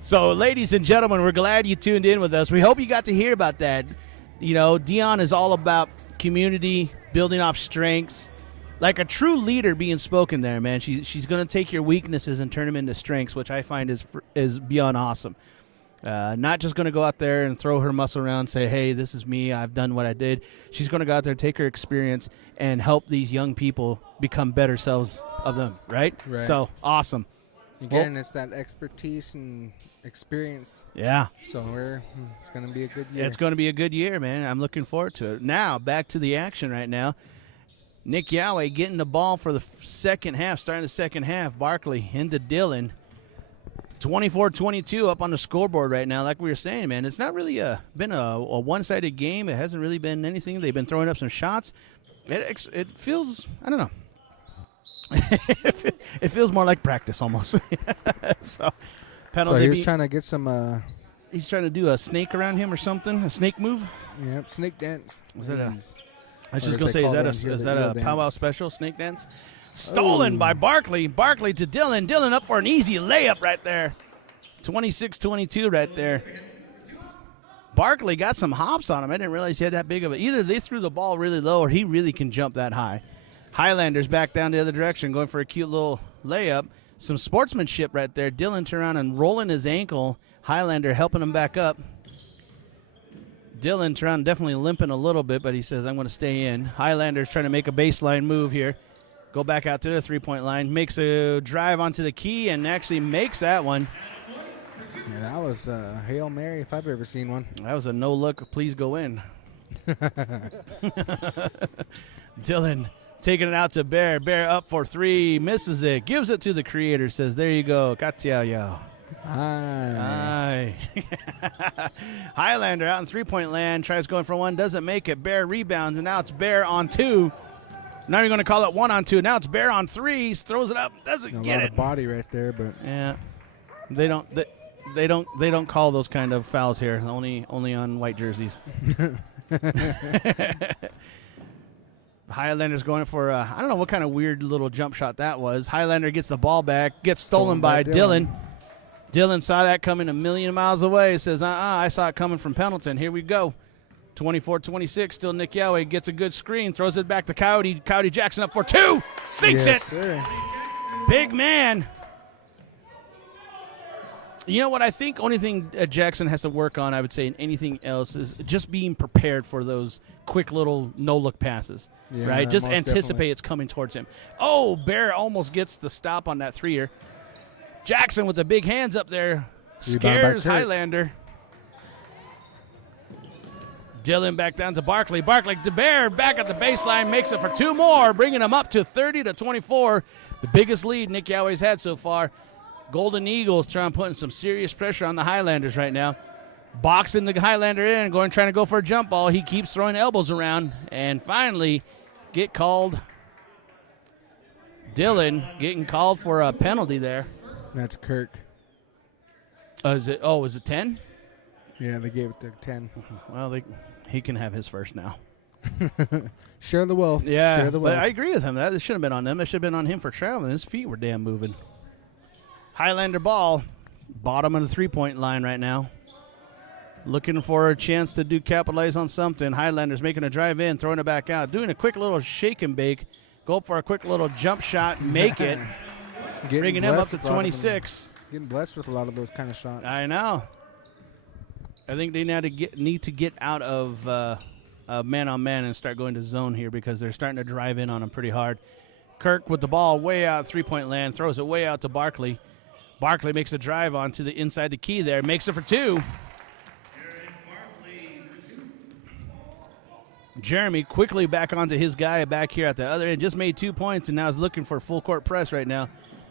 So, ladies and gentlemen, we're glad you tuned in with us. We hope you got to hear about that. You know, Dion is all about community, building off strengths, like a true leader being spoken there, man. She's going to take your weaknesses and turn them into strengths, which I find is beyond awesome. Not just going to go out there and throw her muscle around and say, hey, this is me, I've done what I did. She's going to go out there, take her experience, and help these young people become better selves of them, right? Right. So, awesome. Again, it's that expertise and experience. Yeah. So it's going to be a good year. It's going to be a good year, man. I'm looking forward to it. Now, back to the action right now. Nixyaawii getting the ball for the second half, starting the second half. Barkley into Dylan. 24-22 up on the scoreboard right now. Like we were saying, man, it's not really been a one-sided game. It hasn't really been anything. They've been throwing up some shots. It feels, I don't know. It feels more like practice almost. So, penalty. So he was trying to get some. He's trying to do a snake around him or something, a snake move. Yep, snake dance. Was that I was Or just as going to they say, call it is around that here, a the powwow dance. special, snake dance? Stolen by Barkley. Barkley to Dylan. Dylan up for an easy layup right there. 26-22 right there. Barkley got some hops on him. I didn't realize he had that big of it. Either they threw the ball really low or he really can jump that high. Highlanders back down the other direction, going for a cute little layup. Some sportsmanship right there. Dylan turned around and rolling his ankle. Highlander helping him back up. Dylan turned around, definitely limping a little bit, but he says, I'm going to stay in. Highlanders trying to make a baseline move here. Go back out to the three-point line. Makes a drive onto the key and actually makes that one. Yeah, that was a Hail Mary if I've ever seen one. That was a no-look, please go in. Dylan taking it out to Bear. Bear up for three, misses it, gives it to the creator, says, there you go, Katiao. Aye. Aye. Highlander out in three-point land, tries going for one, doesn't make it. Bear rebounds, and now it's Bear on two. Now you're going to call it 1 on 2. Now it's Bear on 3. Throws it up, doesn't get A lot it. of body right there, but Yeah, they don't call those kind of fouls here. Only on white jerseys. Highlander's going for I don't know what kind of weird little jump shot that was. Highlander gets the ball back, gets stolen by Dylan. Dylan saw that coming a million miles away. Says, I saw it coming from Pendleton. Here we go. 24-26, still Nixyaawii gets a good screen, throws it back to Coyote. Coyote Jackson up for two, sinks yes, it. Sir. Big man. You know what I think? Only thing Jackson has to work on, I would say, and anything else is just being prepared for those quick little no-look passes, Yeah, right? Just most anticipate definitely. it's coming towards him. Oh, Bear almost gets the stop on that threer. Jackson with the big hands up there scares back to it. Highlander. Dylan back down to Barkley. Barkley to Bear, back at the baseline, makes it for two more, bringing him up to 30-24. The biggest lead Nixyaawii's had so far. Golden Eagles trying to put some serious pressure on the Highlanders right now. Boxing the Highlander in, trying to go for a jump ball. He keeps throwing elbows around, and finally get called. Dylan getting called for a penalty there. That's Kirk. Is it 10? Yeah, they gave it to 10. Well, he can have his first now. Share the wealth. Yeah, Share the wealth. but I agree with him. That should have been on them. It should have been on him for traveling. His feet were damn moving. Highlander ball, bottom of the three-point line right now. Looking for a chance to capitalize on something. Highlanders making a drive in, throwing it back out, doing a quick little shake and bake. Go for a quick little jump shot, make it. Bringing him up to 26. Getting blessed with a lot of those kind of shots. I know. I think they need to get out of man-on-man and start going to zone here because they're starting to drive in on them pretty hard. Kirk with the ball way out, three-point land, throws it way out to Barkley. Barkley makes a drive onto the inside the key there, makes it for two. Jeremy quickly back onto his guy back here at the other end. Just made 2 points and now is looking for full court press right now.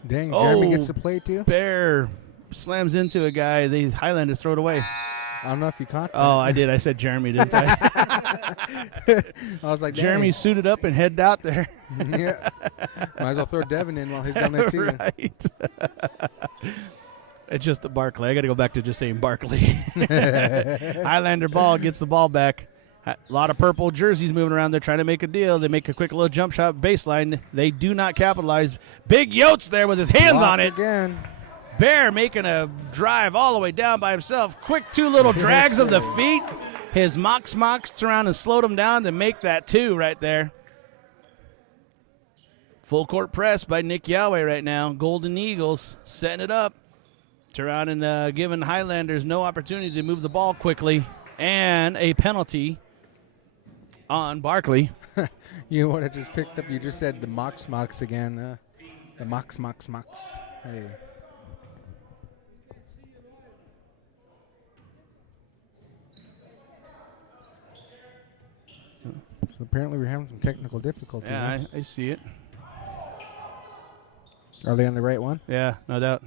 Dang, Jeremy gets to play too? Bear slams into a guy. The Highlanders throw it away. I don't know if you caught that. Oh, I did. I said Jeremy, didn't I? I was like, Jeremy suited up and headed out there. Yeah. Might as well throw Devin in while he's down there too. Right. It's just the Barkley. I got to go back to just saying Barkley. Highlander ball gets the ball back. A lot of purple jerseys moving around. They're trying to make a deal. They make a quick little jump shot baseline. They do not capitalize. Big Yotes there with his hands on it. Again. Bear making a drive all the way down by himself. Quick 2 little drags of the feet. His Mox around and slowed him down to make that 2 right there. Full court press by Nixyaawii right now. Golden Eagles setting it up. Turn and giving Highlanders no opportunity to move the ball quickly. And a penalty on Barkley. You know what I just picked up? You just said the Mox again. The Mox. Hey. So apparently we're having some technical difficulties. Yeah, I see it. Are they on the right one? Yeah, no doubt.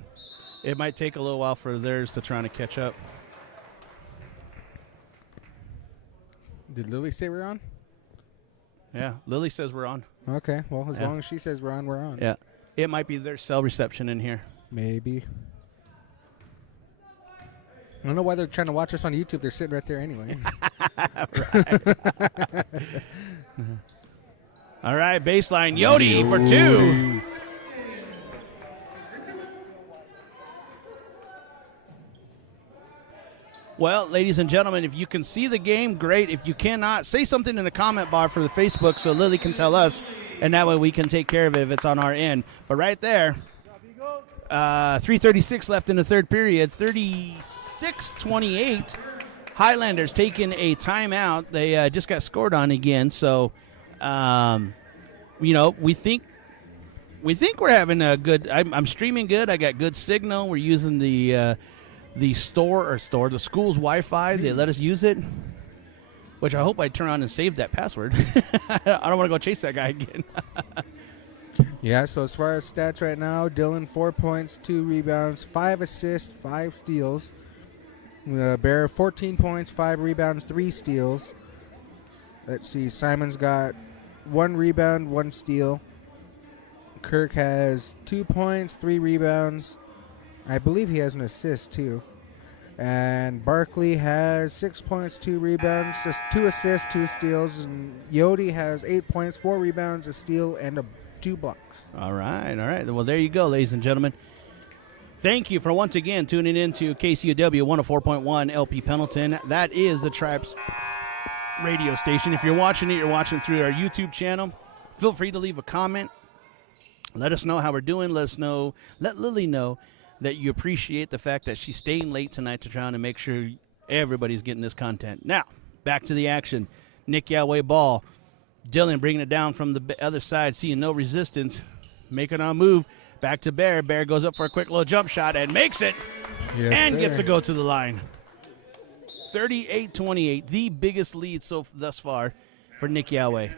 It might take a little while for theirs to try to catch up. Did Lily say we're on? Yeah, Lily says we're on. Okay, well, as long as she says we're on, we're on. Yeah. It might be their cell reception in here. Maybe. I don't know why they're trying to watch us on YouTube. They're sitting right there anyway. All right, baseline. Yodi for 2. Well, ladies and gentlemen, if you can see the game, great. If you cannot, say something in the comment bar for the Facebook so Lily can tell us, and that way we can take care of it if it's on our end. But right there, 3:36 left in the third period, 36-28. Highlanders taking a timeout. They just got scored on again, so we think we're having a good. I'm streaming good. I got good signal. We're using the school's Wi-Fi. They let us use it, which I hope I turn on and save that password. I don't want to go chase that guy again. Yeah, so as far as stats right now, Dylan 4 points, 2 rebounds, 5 assists, 5 steals. Bear 14 points, 5 rebounds, 3 steals. Let's see, Simon's got 1 rebound, 1 steal. Kirk has 2 points, 3 rebounds. I believe he has an assist too. And Barkley has 6 points, 2 rebounds, 2 assists, 2 steals. And Yodi has 8 points, 4 rebounds, a steal, and 2 blocks. All right. Well, there you go, ladies and gentlemen. Thank you for once again tuning in to KCUW 104.1 LP Pendleton. That is the Tribes radio station. If you're watching it, you're watching through our YouTube channel. Feel free to leave a comment. Let us know how we're doing. Let Lily know that you appreciate the fact that she's staying late tonight to try to make sure everybody's getting this content. Now, back to the action. Nixyaawii ball. Dylan bringing it down from the other side, seeing no resistance. Making a move. Back to Bear. Bear goes up for a quick little jump shot and makes it. Yes, and sir. Gets to go to the line. 38-28, the biggest lead thus far for Nixyaawii.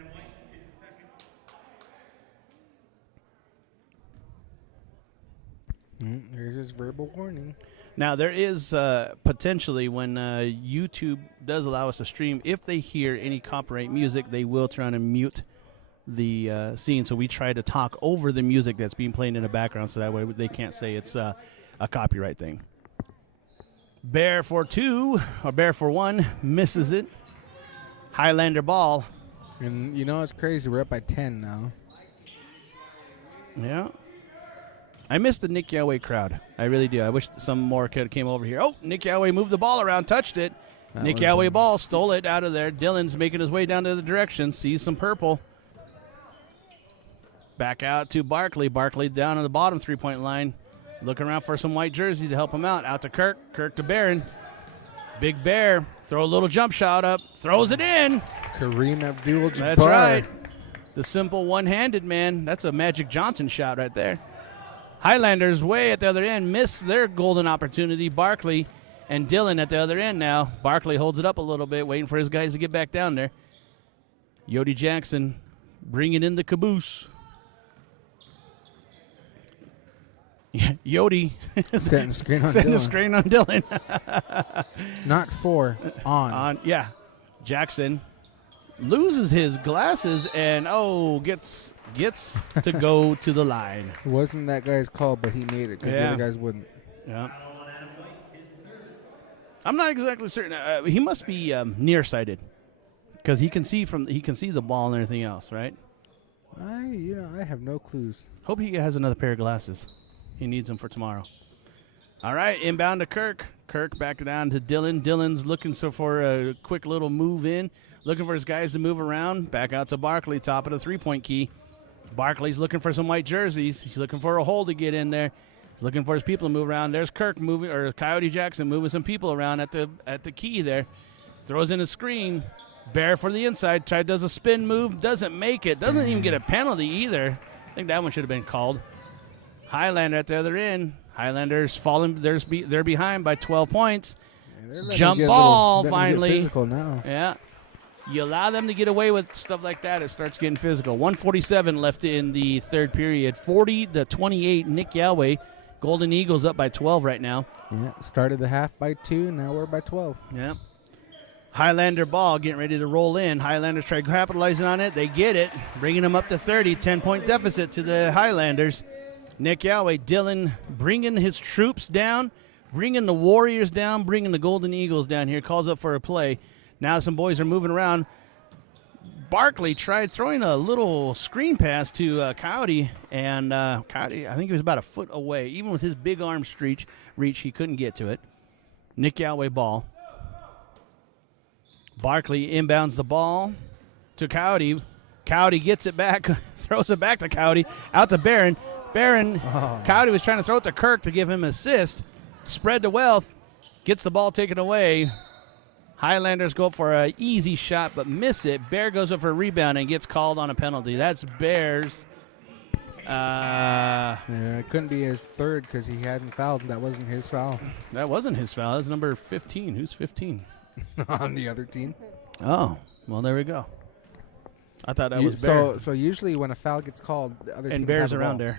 Here's his verbal warning. Now, there is potentially when YouTube does allow us to stream, if they hear any copyright music, they will try to mute the scene. So we try to talk over the music that's being played in the background so that way they can't say it's a copyright thing. Bear for 2, or Bear for 1, misses it. Highlander ball. And it's crazy. We're up by 10 now. Yeah. I miss the Nixyaawii crowd. I really do. I wish some more could have came over here. Oh, Nixyaawii moved the ball around, touched it. Nixyaawii ball, stole it out of there. Dylan's making his way down to the direction, sees some purple. Back out to Barkley. Barkley down on the bottom three-point line. Looking around for some white jerseys to help him out. Out to Kirk. Kirk to Barron. Big Bear, throw a little jump shot up, throws it in. Kareem Abdul-Jabbar. That's right. The simple one-handed man. That's a Magic Johnson shot right there. Highlanders way at the other end miss their golden opportunity. Barkley and Dillon at the other end now. Barkley holds it up a little bit, waiting for his guys to get back down there. Yodi Jackson bringing in the caboose. Yodi setting the screen on setting Dillon. the screen on Dillon. Not for, on. Yeah. Jackson loses his glasses and gets to go to the line. It wasn't that guy's call, but he made it because the other guys wouldn't. Yeah. I'm not exactly certain. He must be nearsighted because he can see the ball and everything else, right? I have no clues. Hope he has another pair of glasses. He needs them for tomorrow. All right, inbound to Kirk. Kirk back down to Dillon. Dillon's looking for a quick little move in, looking for his guys to move around. Back out to Barkley, top of the three-point key. Barkley's looking for some white jerseys. He's looking for a hole to get in there. He's looking for his people to move around. There's Kirk moving, or Coyote Jackson moving some people around at the key there. Throws in a screen. Bear for the inside. Does a spin move. Doesn't make it. Doesn't even get a penalty either. I think that one should have been called. Highlander at the other end. Highlanders falling. They're behind by 12 points. Yeah, Jump ball get finally. Physical now. Yeah. You allow them to get away with stuff like that, it starts getting physical. 1:47 left in the third period. 40-28. Nixyaawii. Golden Eagles up by 12 right now. Yeah. Started the half by 2. Now we're by 12. Yeah. Highlander ball getting ready to roll in. Highlanders try capitalizing on it. They get it. Bringing them up to 30. 10-point deficit to the Highlanders. Nixyaawii, Dillon bringing his troops down, bringing the Warriors down, bringing the Golden Eagles down here. Calls up for a play. Now some boys are moving around. Barkley tried throwing a little screen pass to Coyote, and Coyote, I think he was about a foot away. Even with his big arm reach, he couldn't get to it. Nixyaawii ball. Barkley inbounds the ball to Coyote. Coyote gets it back, throws it back to Coyote, out to Barron. Coyote was trying to throw it to Kirk to give him an assist. Spread to Wealth, gets the ball taken away. Highlanders go for an easy shot but miss it. Bear goes up for a rebound and gets called on a penalty. That's Bears. It couldn't be his third because he hadn't fouled. That wasn't his foul. That wasn't his foul. That's number 15. Who's 15? On the other team. Oh, well, there we go. I thought that was Bear. So usually when a foul gets called, the other team and Bear's has the around ball.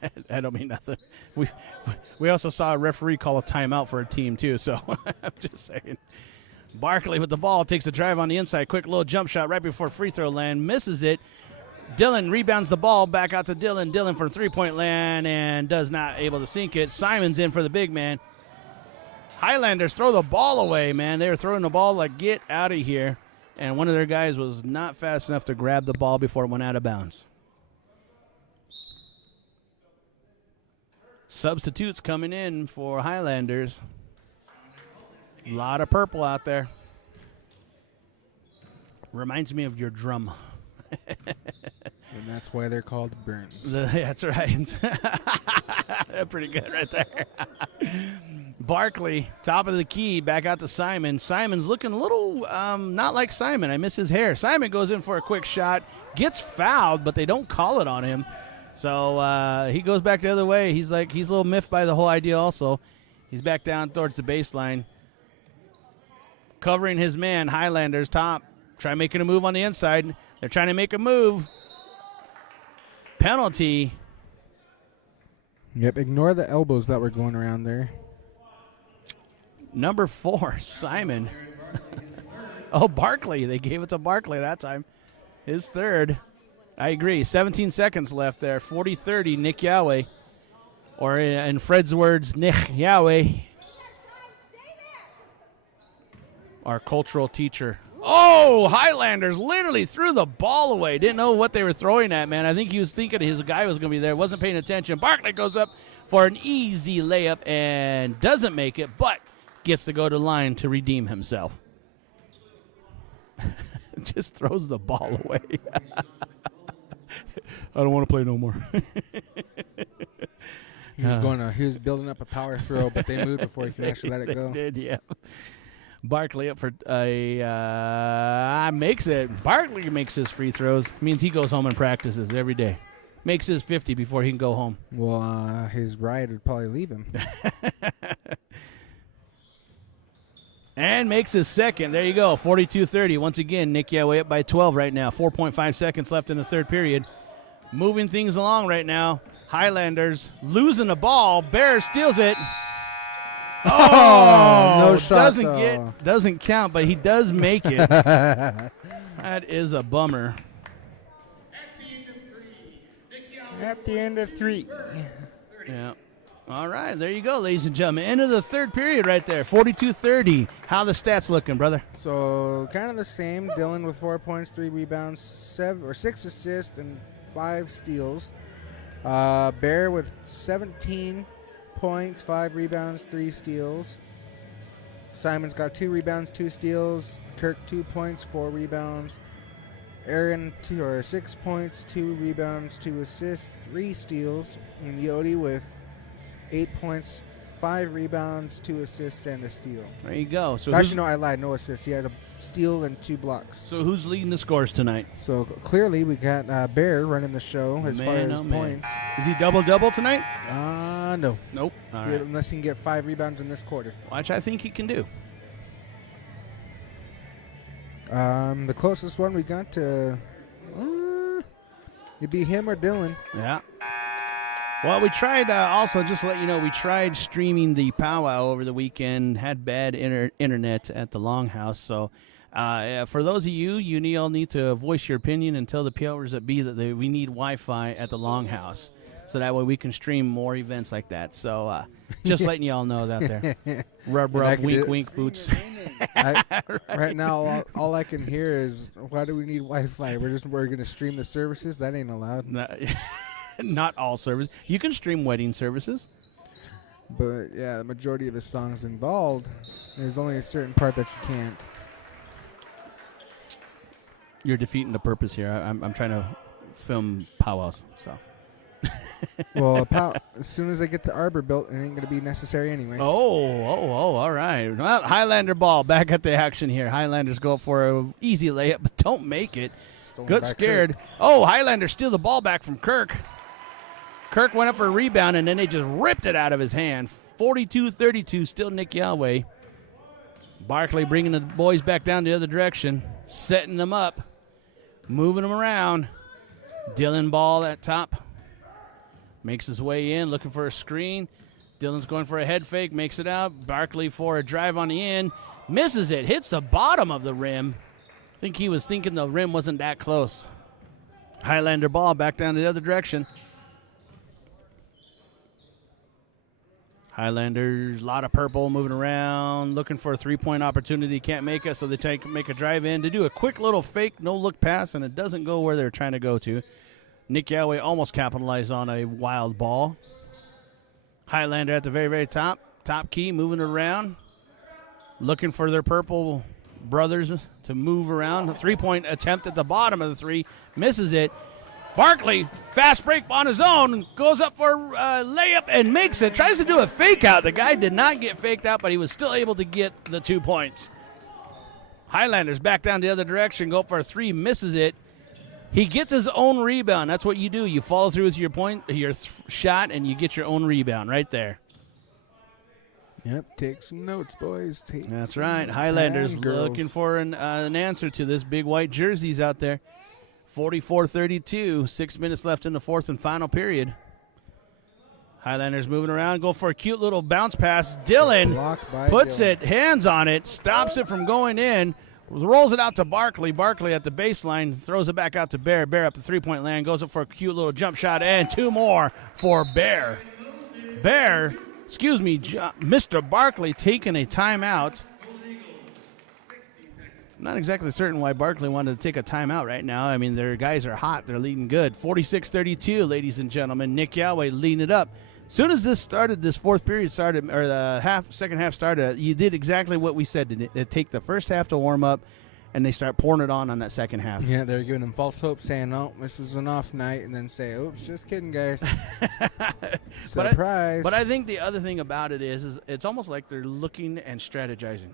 there. I don't mean nothing. We also saw a referee call a timeout for a team too. So I'm just saying. Barkley with the ball takes a drive on the inside. Quick little jump shot right before free throw land. Misses it. Dillon rebounds the ball back out to Dillon. Dillon for three-point land and does not able to sink it. Simon's in for the big man. Highlanders throw the ball away, man. They were throwing the ball like, get out of here. And one of their guys was not fast enough to grab the ball before it went out of bounds. Substitutes coming in for Highlanders. A lot of purple out there. Reminds me of your drum. And that's why they're called Burns. That's right. Pretty good right there. Barkley, top of the key, back out to Simon. Simon's looking a little not like Simon. I miss his hair. Simon goes in for a quick shot, gets fouled, but they don't call it on him. So he goes back the other way. He's a little miffed by the whole idea also. He's back down towards the baseline. Covering his man, Highlanders top. Try making a move on the inside. They're trying to make a move. Penalty. Yep, ignore the elbows that were going around there. Number 4, Simon. Oh, Barkley. They gave it to Barkley that time. His third. I agree. 17 seconds left there. 40-30, Nixyaawii. Or in Fred's words, Nixyaawii. Our cultural teacher. Oh, Highlanders literally threw the ball away. Didn't know what they were throwing at, man. I think he was thinking his guy was going to be there. Wasn't paying attention. Barkley goes up for an easy layup and doesn't make it, but gets to go to the line to redeem himself. Just throws the ball away. I don't want to play no more. He was building up a power throw, but they moved before he could actually let it go. They did, yeah. Barkley up for makes it. Barkley makes his free throws. Means he goes home and practices every day. Makes his 50 before he can go home. Well, his ride would probably leave him. And makes his second. There you go, 42-30. Once again, Nixyaawii up by 12 right now. 4.5 seconds left in the third period. Moving things along right now. Highlanders losing the ball. Bear steals it. Oh, no shot. Doesn't count, but he does make it. That is a bummer. At the end of 3. Yeah. All right, there you go, ladies and gentlemen. End of the third period right there, 42-30. How the stats looking, brother? So kind of the same. Dylan with 4 points, 3 rebounds, 6 assists, and 5 steals. Bear with 17 points, 5 rebounds, 3 steals. Simon's got 2 rebounds, 2 steals. Kirk 2 points, 4 rebounds. Aaron 6 points, 2 rebounds, 2 assists, 3 steals. And Yodi with 8 points, 5 rebounds, 2 assists, and a steal. There you go. So actually, no, I lied. No assists. He had a steal and 2 blocks. So who's leading the scores tonight? So clearly we got Bear running the show as far as points. Is he double-double tonight? No. Nope. All right. Unless he can get 5 rebounds in this quarter. Which I think he can do. The closest one we got to it'd be him or Dylan. Yeah. Well, we tried also, just to let you know, we tried streaming the powwow over the weekend, had bad internet at the Longhouse. So for those of you all need to voice your opinion and tell the powers that be that we need Wi-Fi at the Longhouse. So that way we can stream more events like that. So just letting you all know that there. Rub, wink, wink, boots. Right now, all I can hear is, why do we need Wi-Fi? We're going to stream the services? That ain't allowed. Not all services. You can stream wedding services. But, yeah, the majority of the songs involved, there's only a certain part that you can't. You're defeating the purpose here. I'm trying to film powwows, so. Well, as soon as I get the arbor built, it ain't going to be necessary anyway. Oh, all right. Well, Highlander ball back at the action here. Highlanders go for an easy layup, but don't make it. Good scared. Kirk. Oh, Highlanders steal the ball back from Kirk. Kirk went up for a rebound, and then they just ripped it out of his hand. 42-32, still Nixyaawii. Barkley bringing the boys back down the other direction, setting them up, moving them around. Dylan ball at top. Makes his way in, looking for a screen. Dylan's going for a head fake, makes it out. Barkley for a drive on the end. Misses it, hits the bottom of the rim. I think he was thinking the rim wasn't that close. Highlander ball back down the other direction. Highlanders, a lot of purple moving around, looking for a three-point opportunity. Can't make it, so they make a drive in to do a quick little fake, no-look pass, and it doesn't go where they're trying to go to. Nixyaawii almost capitalized on a wild ball. Highlander at the very, very top. Top key, moving around. Looking for their purple brothers to move around. A three-point attempt at the bottom of the three. Misses it. Barkley, fast break on his own. Goes up for a layup and makes it. Tries to do a fake out. The guy did not get faked out, but he was still able to get the 2 points. Highlanders back down the other direction. Go for a three. Misses it. He gets his own rebound. That's what you do. You follow through with your shot, and you get your own rebound right there. Yep, take some notes, boys. That's right. Highlanders looking for an answer to this big white jerseys out there. 44-32, 6 minutes left in the fourth and final period. Highlanders moving around, go for a cute little bounce pass. Dylan puts it, hands on it, stops it from going in. Rolls it out to Barkley. Barkley at the baseline, throws it back out to Bear. Bear up the three-point land, goes up for a cute little jump shot, and 2 more for Bear. Mr. Barkley taking a timeout. I'm not exactly certain why Barkley wanted to take a timeout right now. I mean, their guys are hot. They're leading good. 46-32, ladies and gentlemen. Nixyaawii leading it up. As soon as this started, this fourth period started, or the second half started, you did exactly what we said. They take the first half to warm up, and they start pouring it on that second half. Yeah, they're giving them false hope, saying, "Oh, this is an off night," and then say, "Oops, just kidding, guys." Surprise! But I think the other thing about it is it's almost like they're looking and strategizing.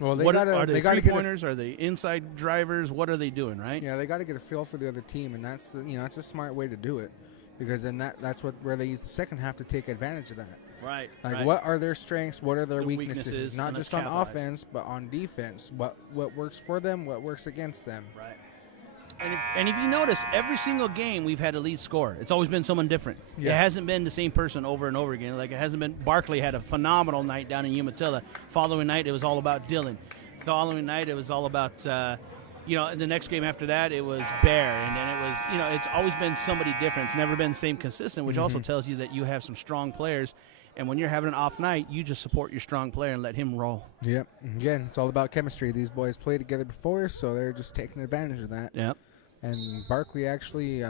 Well, What are they gotta three-pointers? Are they inside drivers? What are they doing, right? Yeah, they got to get a feel for the other team, and that's that's a smart way to do it, because then that's where they use the second half to take advantage of that. Right. Like, what are their strengths? What are their The weaknesses? weaknesses, Not and just let's on capitalize. offense, but on defense. What works for them? What works against them? Right. And if you notice, every single game we've had a lead scorer. It's always been someone different. Yeah. It hasn't been the same person over and over again. Like, it hasn't been. Barkley had a phenomenal night down in Umatilla. Following night, it was all about Dylan. Following night, it was all about, the next game after that, it was Bear. And then it was, it's always been somebody different. It's never been the same consistent, which also tells you that you have some strong players. And when you're having an off night, you just support your strong player and let him roll. Yep. Again, it's all about chemistry. These boys played together before, so they're just taking advantage of that. Yep. And Barkley actually,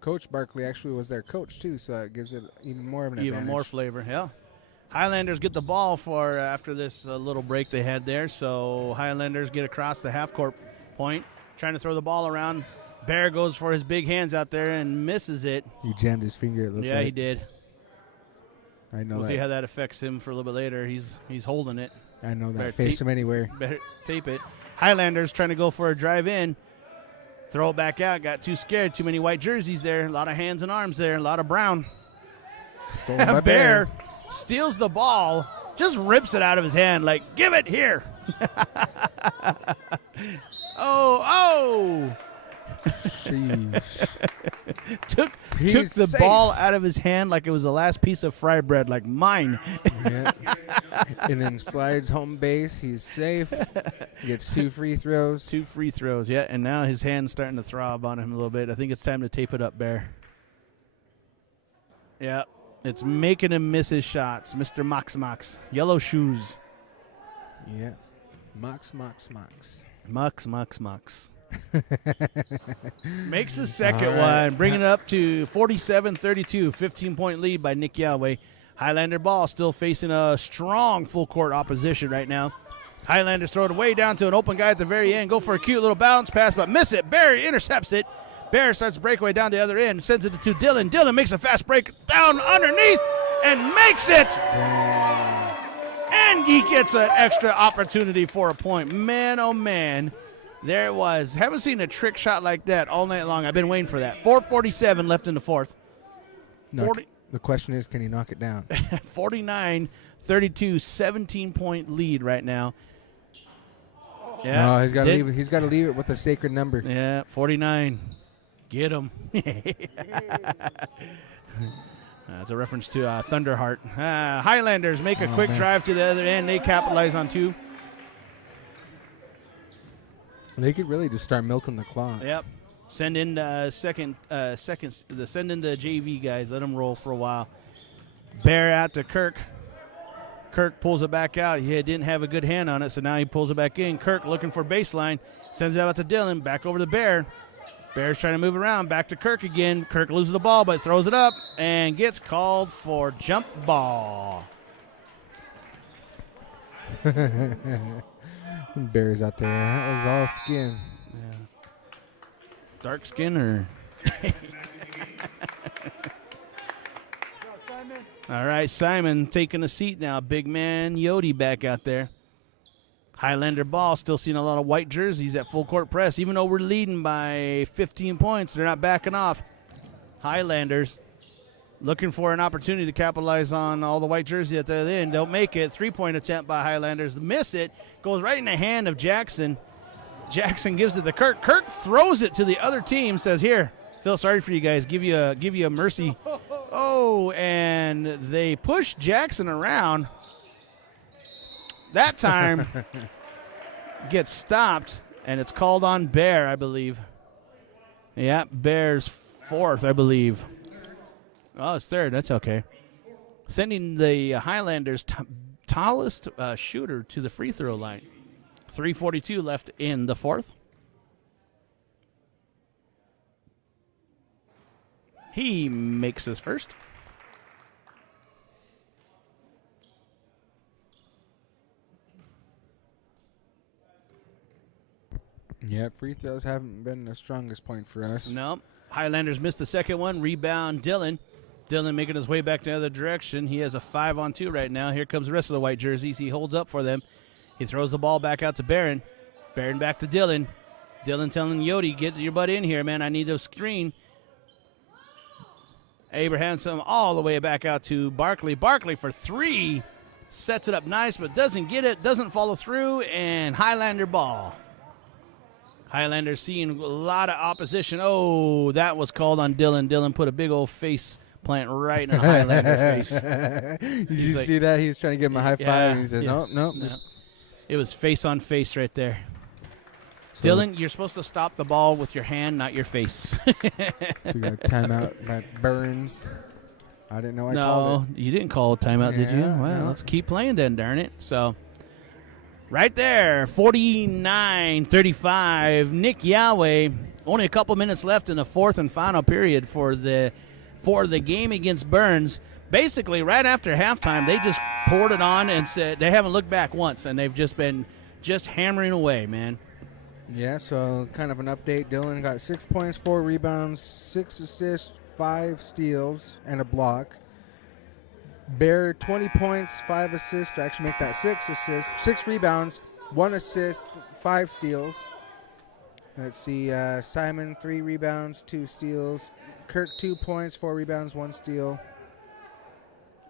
Coach Barkley actually was their coach too, so it gives it even more of an advantage. Even more flavor, yeah. Highlanders get the ball for after this little break they had there. So Highlanders get across the half-court point, trying to throw the ball around. Bear goes for his big hands out there and misses it. He jammed his finger. It looked like. He did. I know We'll that. see how that affects him for a little bit later. He's holding it. I know that. Better Face tape- him anywhere. Better tape it. Highlanders trying to go for a drive in. Throw it back out. Got too scared. Too many white jerseys there. A lot of hands and arms there. A lot of brown. Stolen by Bear steals the ball. Just rips it out of his hand like, give it here. Oh. Sheesh. Took He's the safe. ball out of his hand like it was the last piece of fry bread, like mine. Yeah. And then slides home base. He's safe. Gets 2 free throws. 2 free throws, yeah, and now his hand's starting to throb on him a little bit. I think it's time to tape it up, Bear. Yeah, it's making him miss his shots. Mr. Mox. Yellow shoes. Yeah. Mox. Mox. Makes the second one, bringing it up to 47-32, 15-point lead by Nixyaawii. Highlander ball still facing a strong full-court opposition right now. Highlanders throw it way down to an open guy at the very end. Go for a cute little bounce pass, but miss it. Barry intercepts it. Bear starts a breakaway down the other end, sends it to Dylan. Dylan makes a fast break down underneath and makes it. And he gets an extra opportunity for a point. Man, oh, man. There it was. Haven't seen a trick shot like that all night long. I've been waiting for that. 4:47 left in the fourth. The question is, can he knock it down? 49-32, 17-point lead right now. Yeah, No, he's got to leave it. He's got to leave it with a sacred number. Yeah, 49. Get him. That's a reference to Thunderheart. Highlanders make a quick drive to the other end. They capitalize on 2. They could really just start milking the clock. Yep. Send in send in the JV guys. Let them roll for a while. Bear out to Kirk. Kirk pulls it back out. He didn't have a good hand on it, so now he pulls it back in. Kirk looking for baseline. Sends it out to Dylan. Back over to Bear. Bear's trying to move around. Back to Kirk again. Kirk loses the ball, but throws it up and gets called for jump ball. Bears out there. That was all skin. Yeah. Dark skin or? All right, Simon taking a seat now. Big man Yodi back out there. Highlander ball, still seeing a lot of white jerseys at full court press. Even though we're leading by 15 points, they're not backing off. Highlanders looking for an opportunity to capitalize on all the white jerseys at the other end. Don't make it. 3-point attempt by Highlanders. Miss it. Goes right in the hand of Jackson. Jackson gives it to Kirk. Kirk throws it to the other team. Says, "Here, feel sorry for you guys. Give you a mercy." Oh, and they push Jackson around. That time gets stopped, and it's called on Bear, I believe. Yeah, Bear's 4th, I believe. Oh, it's 3rd. That's okay. Sending the Highlanders' tallest shooter to the free throw line. 3:42 left in the 4th. He makes his first. Yeah, free throws haven't been the strongest point for us. No. Highlanders missed the second one. Rebound, Dylan. Dylan making his way back the other direction. He has a 5-on-2 right now. Here comes the rest of the white jerseys. He holds up for them. He throws the ball back out to Barron. Barron back to Dylan. Dylan telling Yodi, get your butt in here, man. I need a screen. Abrahamson all the way back out to Barkley. Barkley for 3. Sets it up nice, but doesn't get it. Doesn't follow through, and Highlander ball. Highlanders seeing a lot of opposition. Oh, that was called on Dylan. Dylan put a big old face plant right in a Highlander face. Did you see that? He was trying to give him a high five, and he says, nope. No. It was face on face right there. So, Dylan, you're supposed to stop the ball with your hand, not your face. So you got a timeout by Burns. I didn't know I called it. No, you didn't call a timeout, did you? Well, let's keep playing then, darn it. So, right there, 49-35. Nixyaawii. Only a couple minutes left in the 4th and final period for the game against Burns. Basically, right after halftime, they just poured it on and said they haven't looked back once, and they've just been hammering away, man. Yeah, so kind of an update. Dylan got 6 points, 4 rebounds, 6 assists, 5 steals, and a block. Bear, 20 points, 5 assists to actually make that 6 assists, 6 rebounds, 1 assist, 5 steals. Let's see, Simon, 3 rebounds, 2 steals. Kirk, 2 points, 4 rebounds, 1 steal.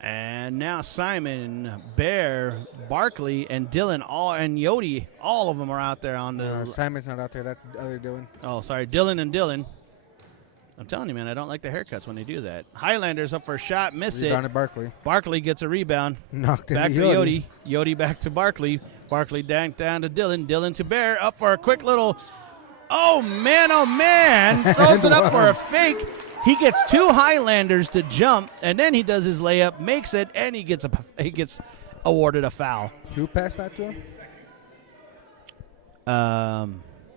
And now Simon, Bear, Barkley, and Dylan, and Yodi, all of them are out there on the. Simon's not out there. That's the other Dylan. Oh, sorry, Dylan and Dylan. I'm telling you, man, I don't like the haircuts when they do that. Highlanders up for a shot, miss Rebound it. to Barkley. Barkley gets a rebound. Knocked back into to Yodi. Yodi back to Barkley. Barkley down to Dylan. Dylan to Bear. Up for a quick little. Oh man! Throws it up for a fake. He gets 2 Highlanders to jump, and then he does his layup, makes it, and he gets awarded a foul. Who passed that to him?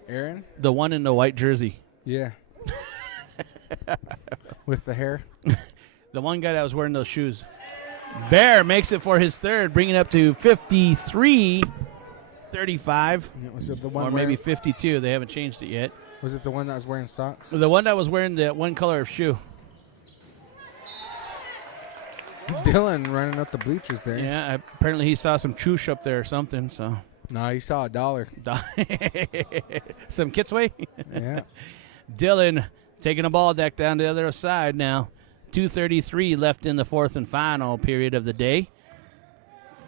Aaron? The one in the white jersey. Yeah. With the hair? The one guy that was wearing those shoes. Bear makes it for his 3rd, bringing it up to 53-35. Was it the one or maybe 52. They haven't changed it yet. Was it the one that was wearing socks? The one that was wearing the one color of shoe. Dylan running up the bleachers there. Yeah, apparently he saw some choosh up there or something. So no, he saw $1. Some Kitsway. Yeah. Dylan taking the ball deck down to the other side now. 2:33 left in the 4th and final period of the day.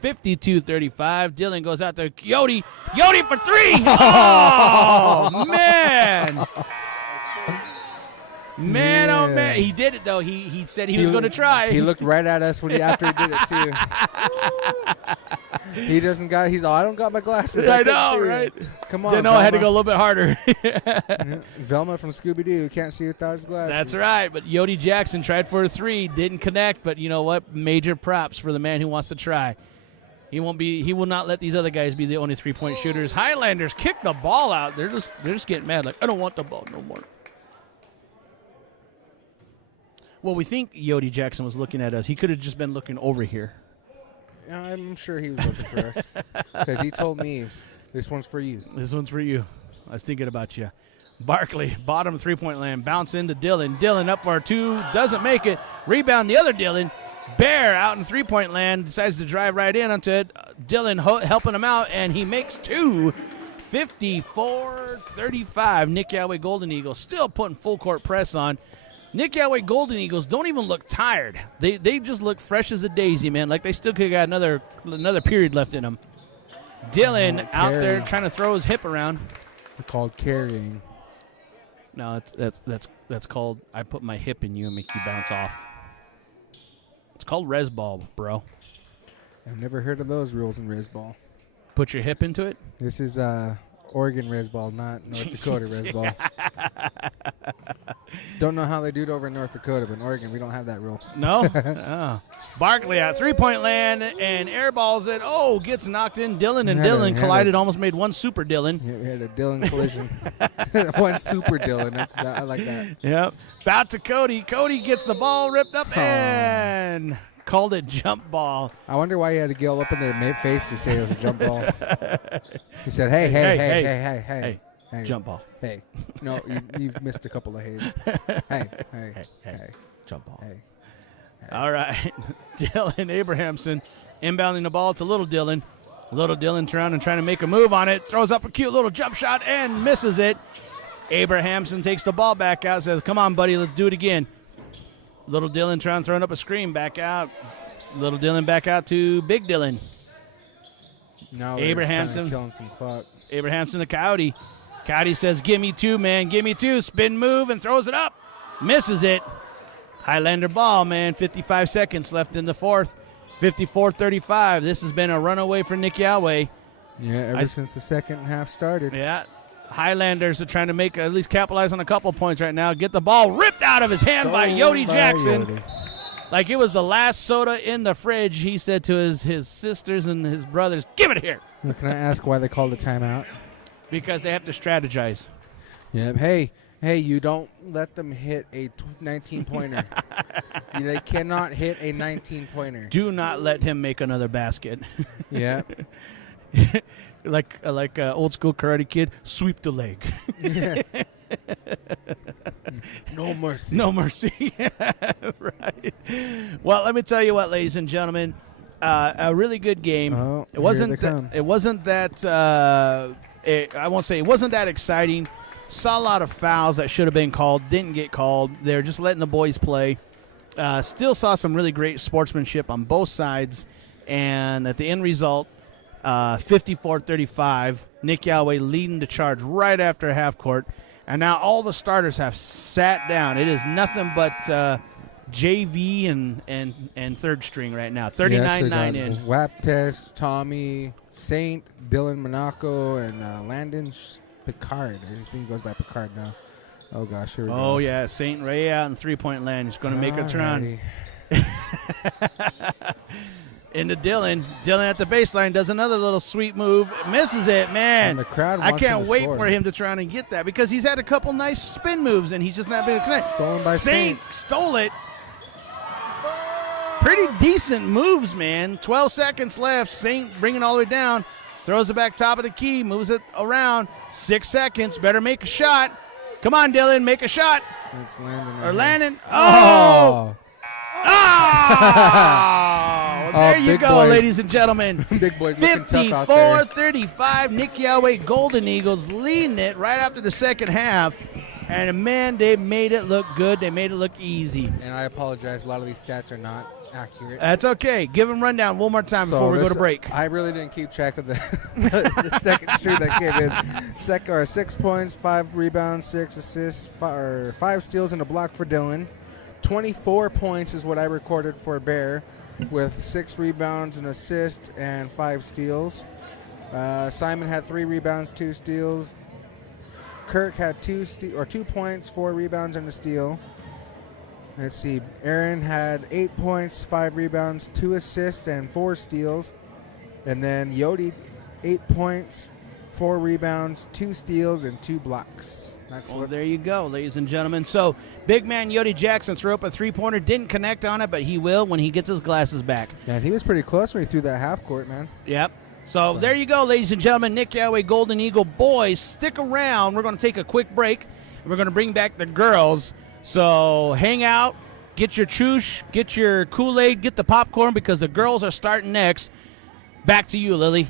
52-35. Dylan goes out to Yodi. Yodi for 3. Oh, man. Man, oh, man. He did it, though. He said he was going to try. He looked right at us after he did it, too. He doesn't got, I don't got my glasses. I know, right? Come on, Didn't know I had to go a little bit harder. Velma from Scooby-Doo can't see without his glasses. That's right. But Yodi Jackson tried for a 3. Didn't connect, but you know what? Major props for the man who wants to try. He will not let these other guys be the only 3-point shooters. Highlanders kick the ball out. They're just getting mad. Like, I don't want the ball no more. Well, we think Yodi Jackson was looking at us. He could have just been looking over here. Yeah, I'm sure he was looking for us. Because he told me, this one's for you. This one's for you. I was thinking about you. Barkley, bottom 3-point land. Bounce into Dylan. Dylan up for a 2. Doesn't make it. Rebound the other Dylan. Bear out in 3-point land, decides to drive right in onto it. Dylan helping him out, and he makes 2. 54-35. Nixyaawii Golden Eagles still putting full court press on. Nixyaawii Golden Eagles don't even look tired. They just look fresh as a daisy, man. Like they still could have got another period left in them. Dylan out there trying to throw his hip around. They're called carrying. No, that's called I put my hip in you and make you bounce off. It's called res ball, bro. I've never heard of those rules in res ball. Put your hip into it? This is Oregon res ball, not North Dakota res ball. Don't know how they do it over in North Dakota, but in Oregon, we don't have that rule. No? Oh. Barkley at 3-point land and airballs it. Oh, gets knocked in. Dylan and Dylan collided, almost made one super Dylan. Yeah, we had a Dylan collision. One super Dylan. I like that. Yep. Back to Cody. Cody gets the ball ripped up and called it jump ball. I wonder why he had to go up in their face to say it was a jump ball. He said, hey. Jump ball. Hey. No, you've missed a couple of hays. Hey. Jump ball. Hey. All right. Dylan Abrahamson inbounding the ball to little Dylan. Little Dylan trying to make a move on it. Throws up a cute little jump shot and misses it. Abrahamson takes the ball back out, says, come on, buddy, let's do it again. Little Dylan throwing up a screen back out. Little Dylan back out to Big Dylan. Now Abrahamson killing some clock. Abrahamson to Coyote. Coyote says, give me two, man. Give me two. Spin move and throws it up. Misses it. Highlander ball, man. 55 seconds left in the fourth. 54-35. This has been a runaway for Nixyaawii. Yeah, ever since the second half started. Yeah. Highlanders are trying to make at least capitalize on a couple points right now. Get the ball ripped out of his hand by Yodi Jackson. Yodi. Like it was the last soda in the fridge. He said to his sisters and his brothers, give it here. Can I ask why they called a timeout? Because they have to strategize. Yeah. Hey, you don't let them hit a 19-pointer. They cannot hit a 19-pointer. Do not let him make another basket. Yeah. like old school Karate Kid, sweep the leg. Yeah. No mercy. No mercy. Right. Well, let me tell you what, ladies and gentlemen, a really good game. Oh, it wasn't that. I won't say it wasn't that exciting. Saw a lot of fouls that should have been called, didn't get called. They're just letting the boys play. Still saw some really great sportsmanship on both sides, and at the end result, 54-35, Nixyaawii leading the charge right after half court. And now all the starters have sat down. It is nothing but JV and third string right now. 39-9 in. Waptes, Tommy, Saint, Dylan Monaco, and Landon Picard. I think he goes by Picard now. Oh, gosh, here we go. Oh, yeah, Saint Ray out in three-point land. He's going to make a turn. Into Dylan. Dylan at the baseline does another little sweet move. Misses it, man. And the crowd I wants him can't to wait score. for him to try and get that because he's had a couple nice spin moves and he's just not been able to connect. Stolen by Saint. Stole it. Pretty decent moves, man. 12 seconds left. Saint bringing all the way down. Throws it back top of the key. Moves it around. 6 seconds. Better make a shot. Come on, Dylan. Make a shot. It's Landon. Or Landon. Oh! Oh, there you go, boys. ladies and gentlemen. Big boys looking tough out there. 54-35, Nixyaawii Golden Eagles leading it right after the second half. And, man, they made it look good. They made it look easy. And I apologize. A lot of these stats are not accurate. That's okay. Give them rundown one more time before we go to break. I really didn't keep track of the second streak that came in. 6 points, 5 rebounds, 6 assists, 5 steals, and a block for Dylan. 24 points is what I recorded for Bear with 6 rebounds, an assist, and 5 steals. Simon had 3 rebounds, 2 steals. Kirk had 2 points, 4 rebounds, and a steal. Let's see. Aaron had 8 points, 5 rebounds, 2 assists, and 4 steals. And then Yodi, 8 points, 4 rebounds, 2 steals, and 2 blocks. There you go, ladies and gentlemen. So, big man Yodi Jackson threw up a three-pointer. Didn't connect on it, but he will when he gets his glasses back. Yeah, he was pretty close when he threw that half court, man. Yep. So there you go, ladies and gentlemen. Nixyaawii Golden Eagle boys, stick around. We're going to take a quick break, and we're going to bring back the girls. So hang out, get your choosh, get your Kool-Aid, get the popcorn, because the girls are starting next. Back to you, Lily.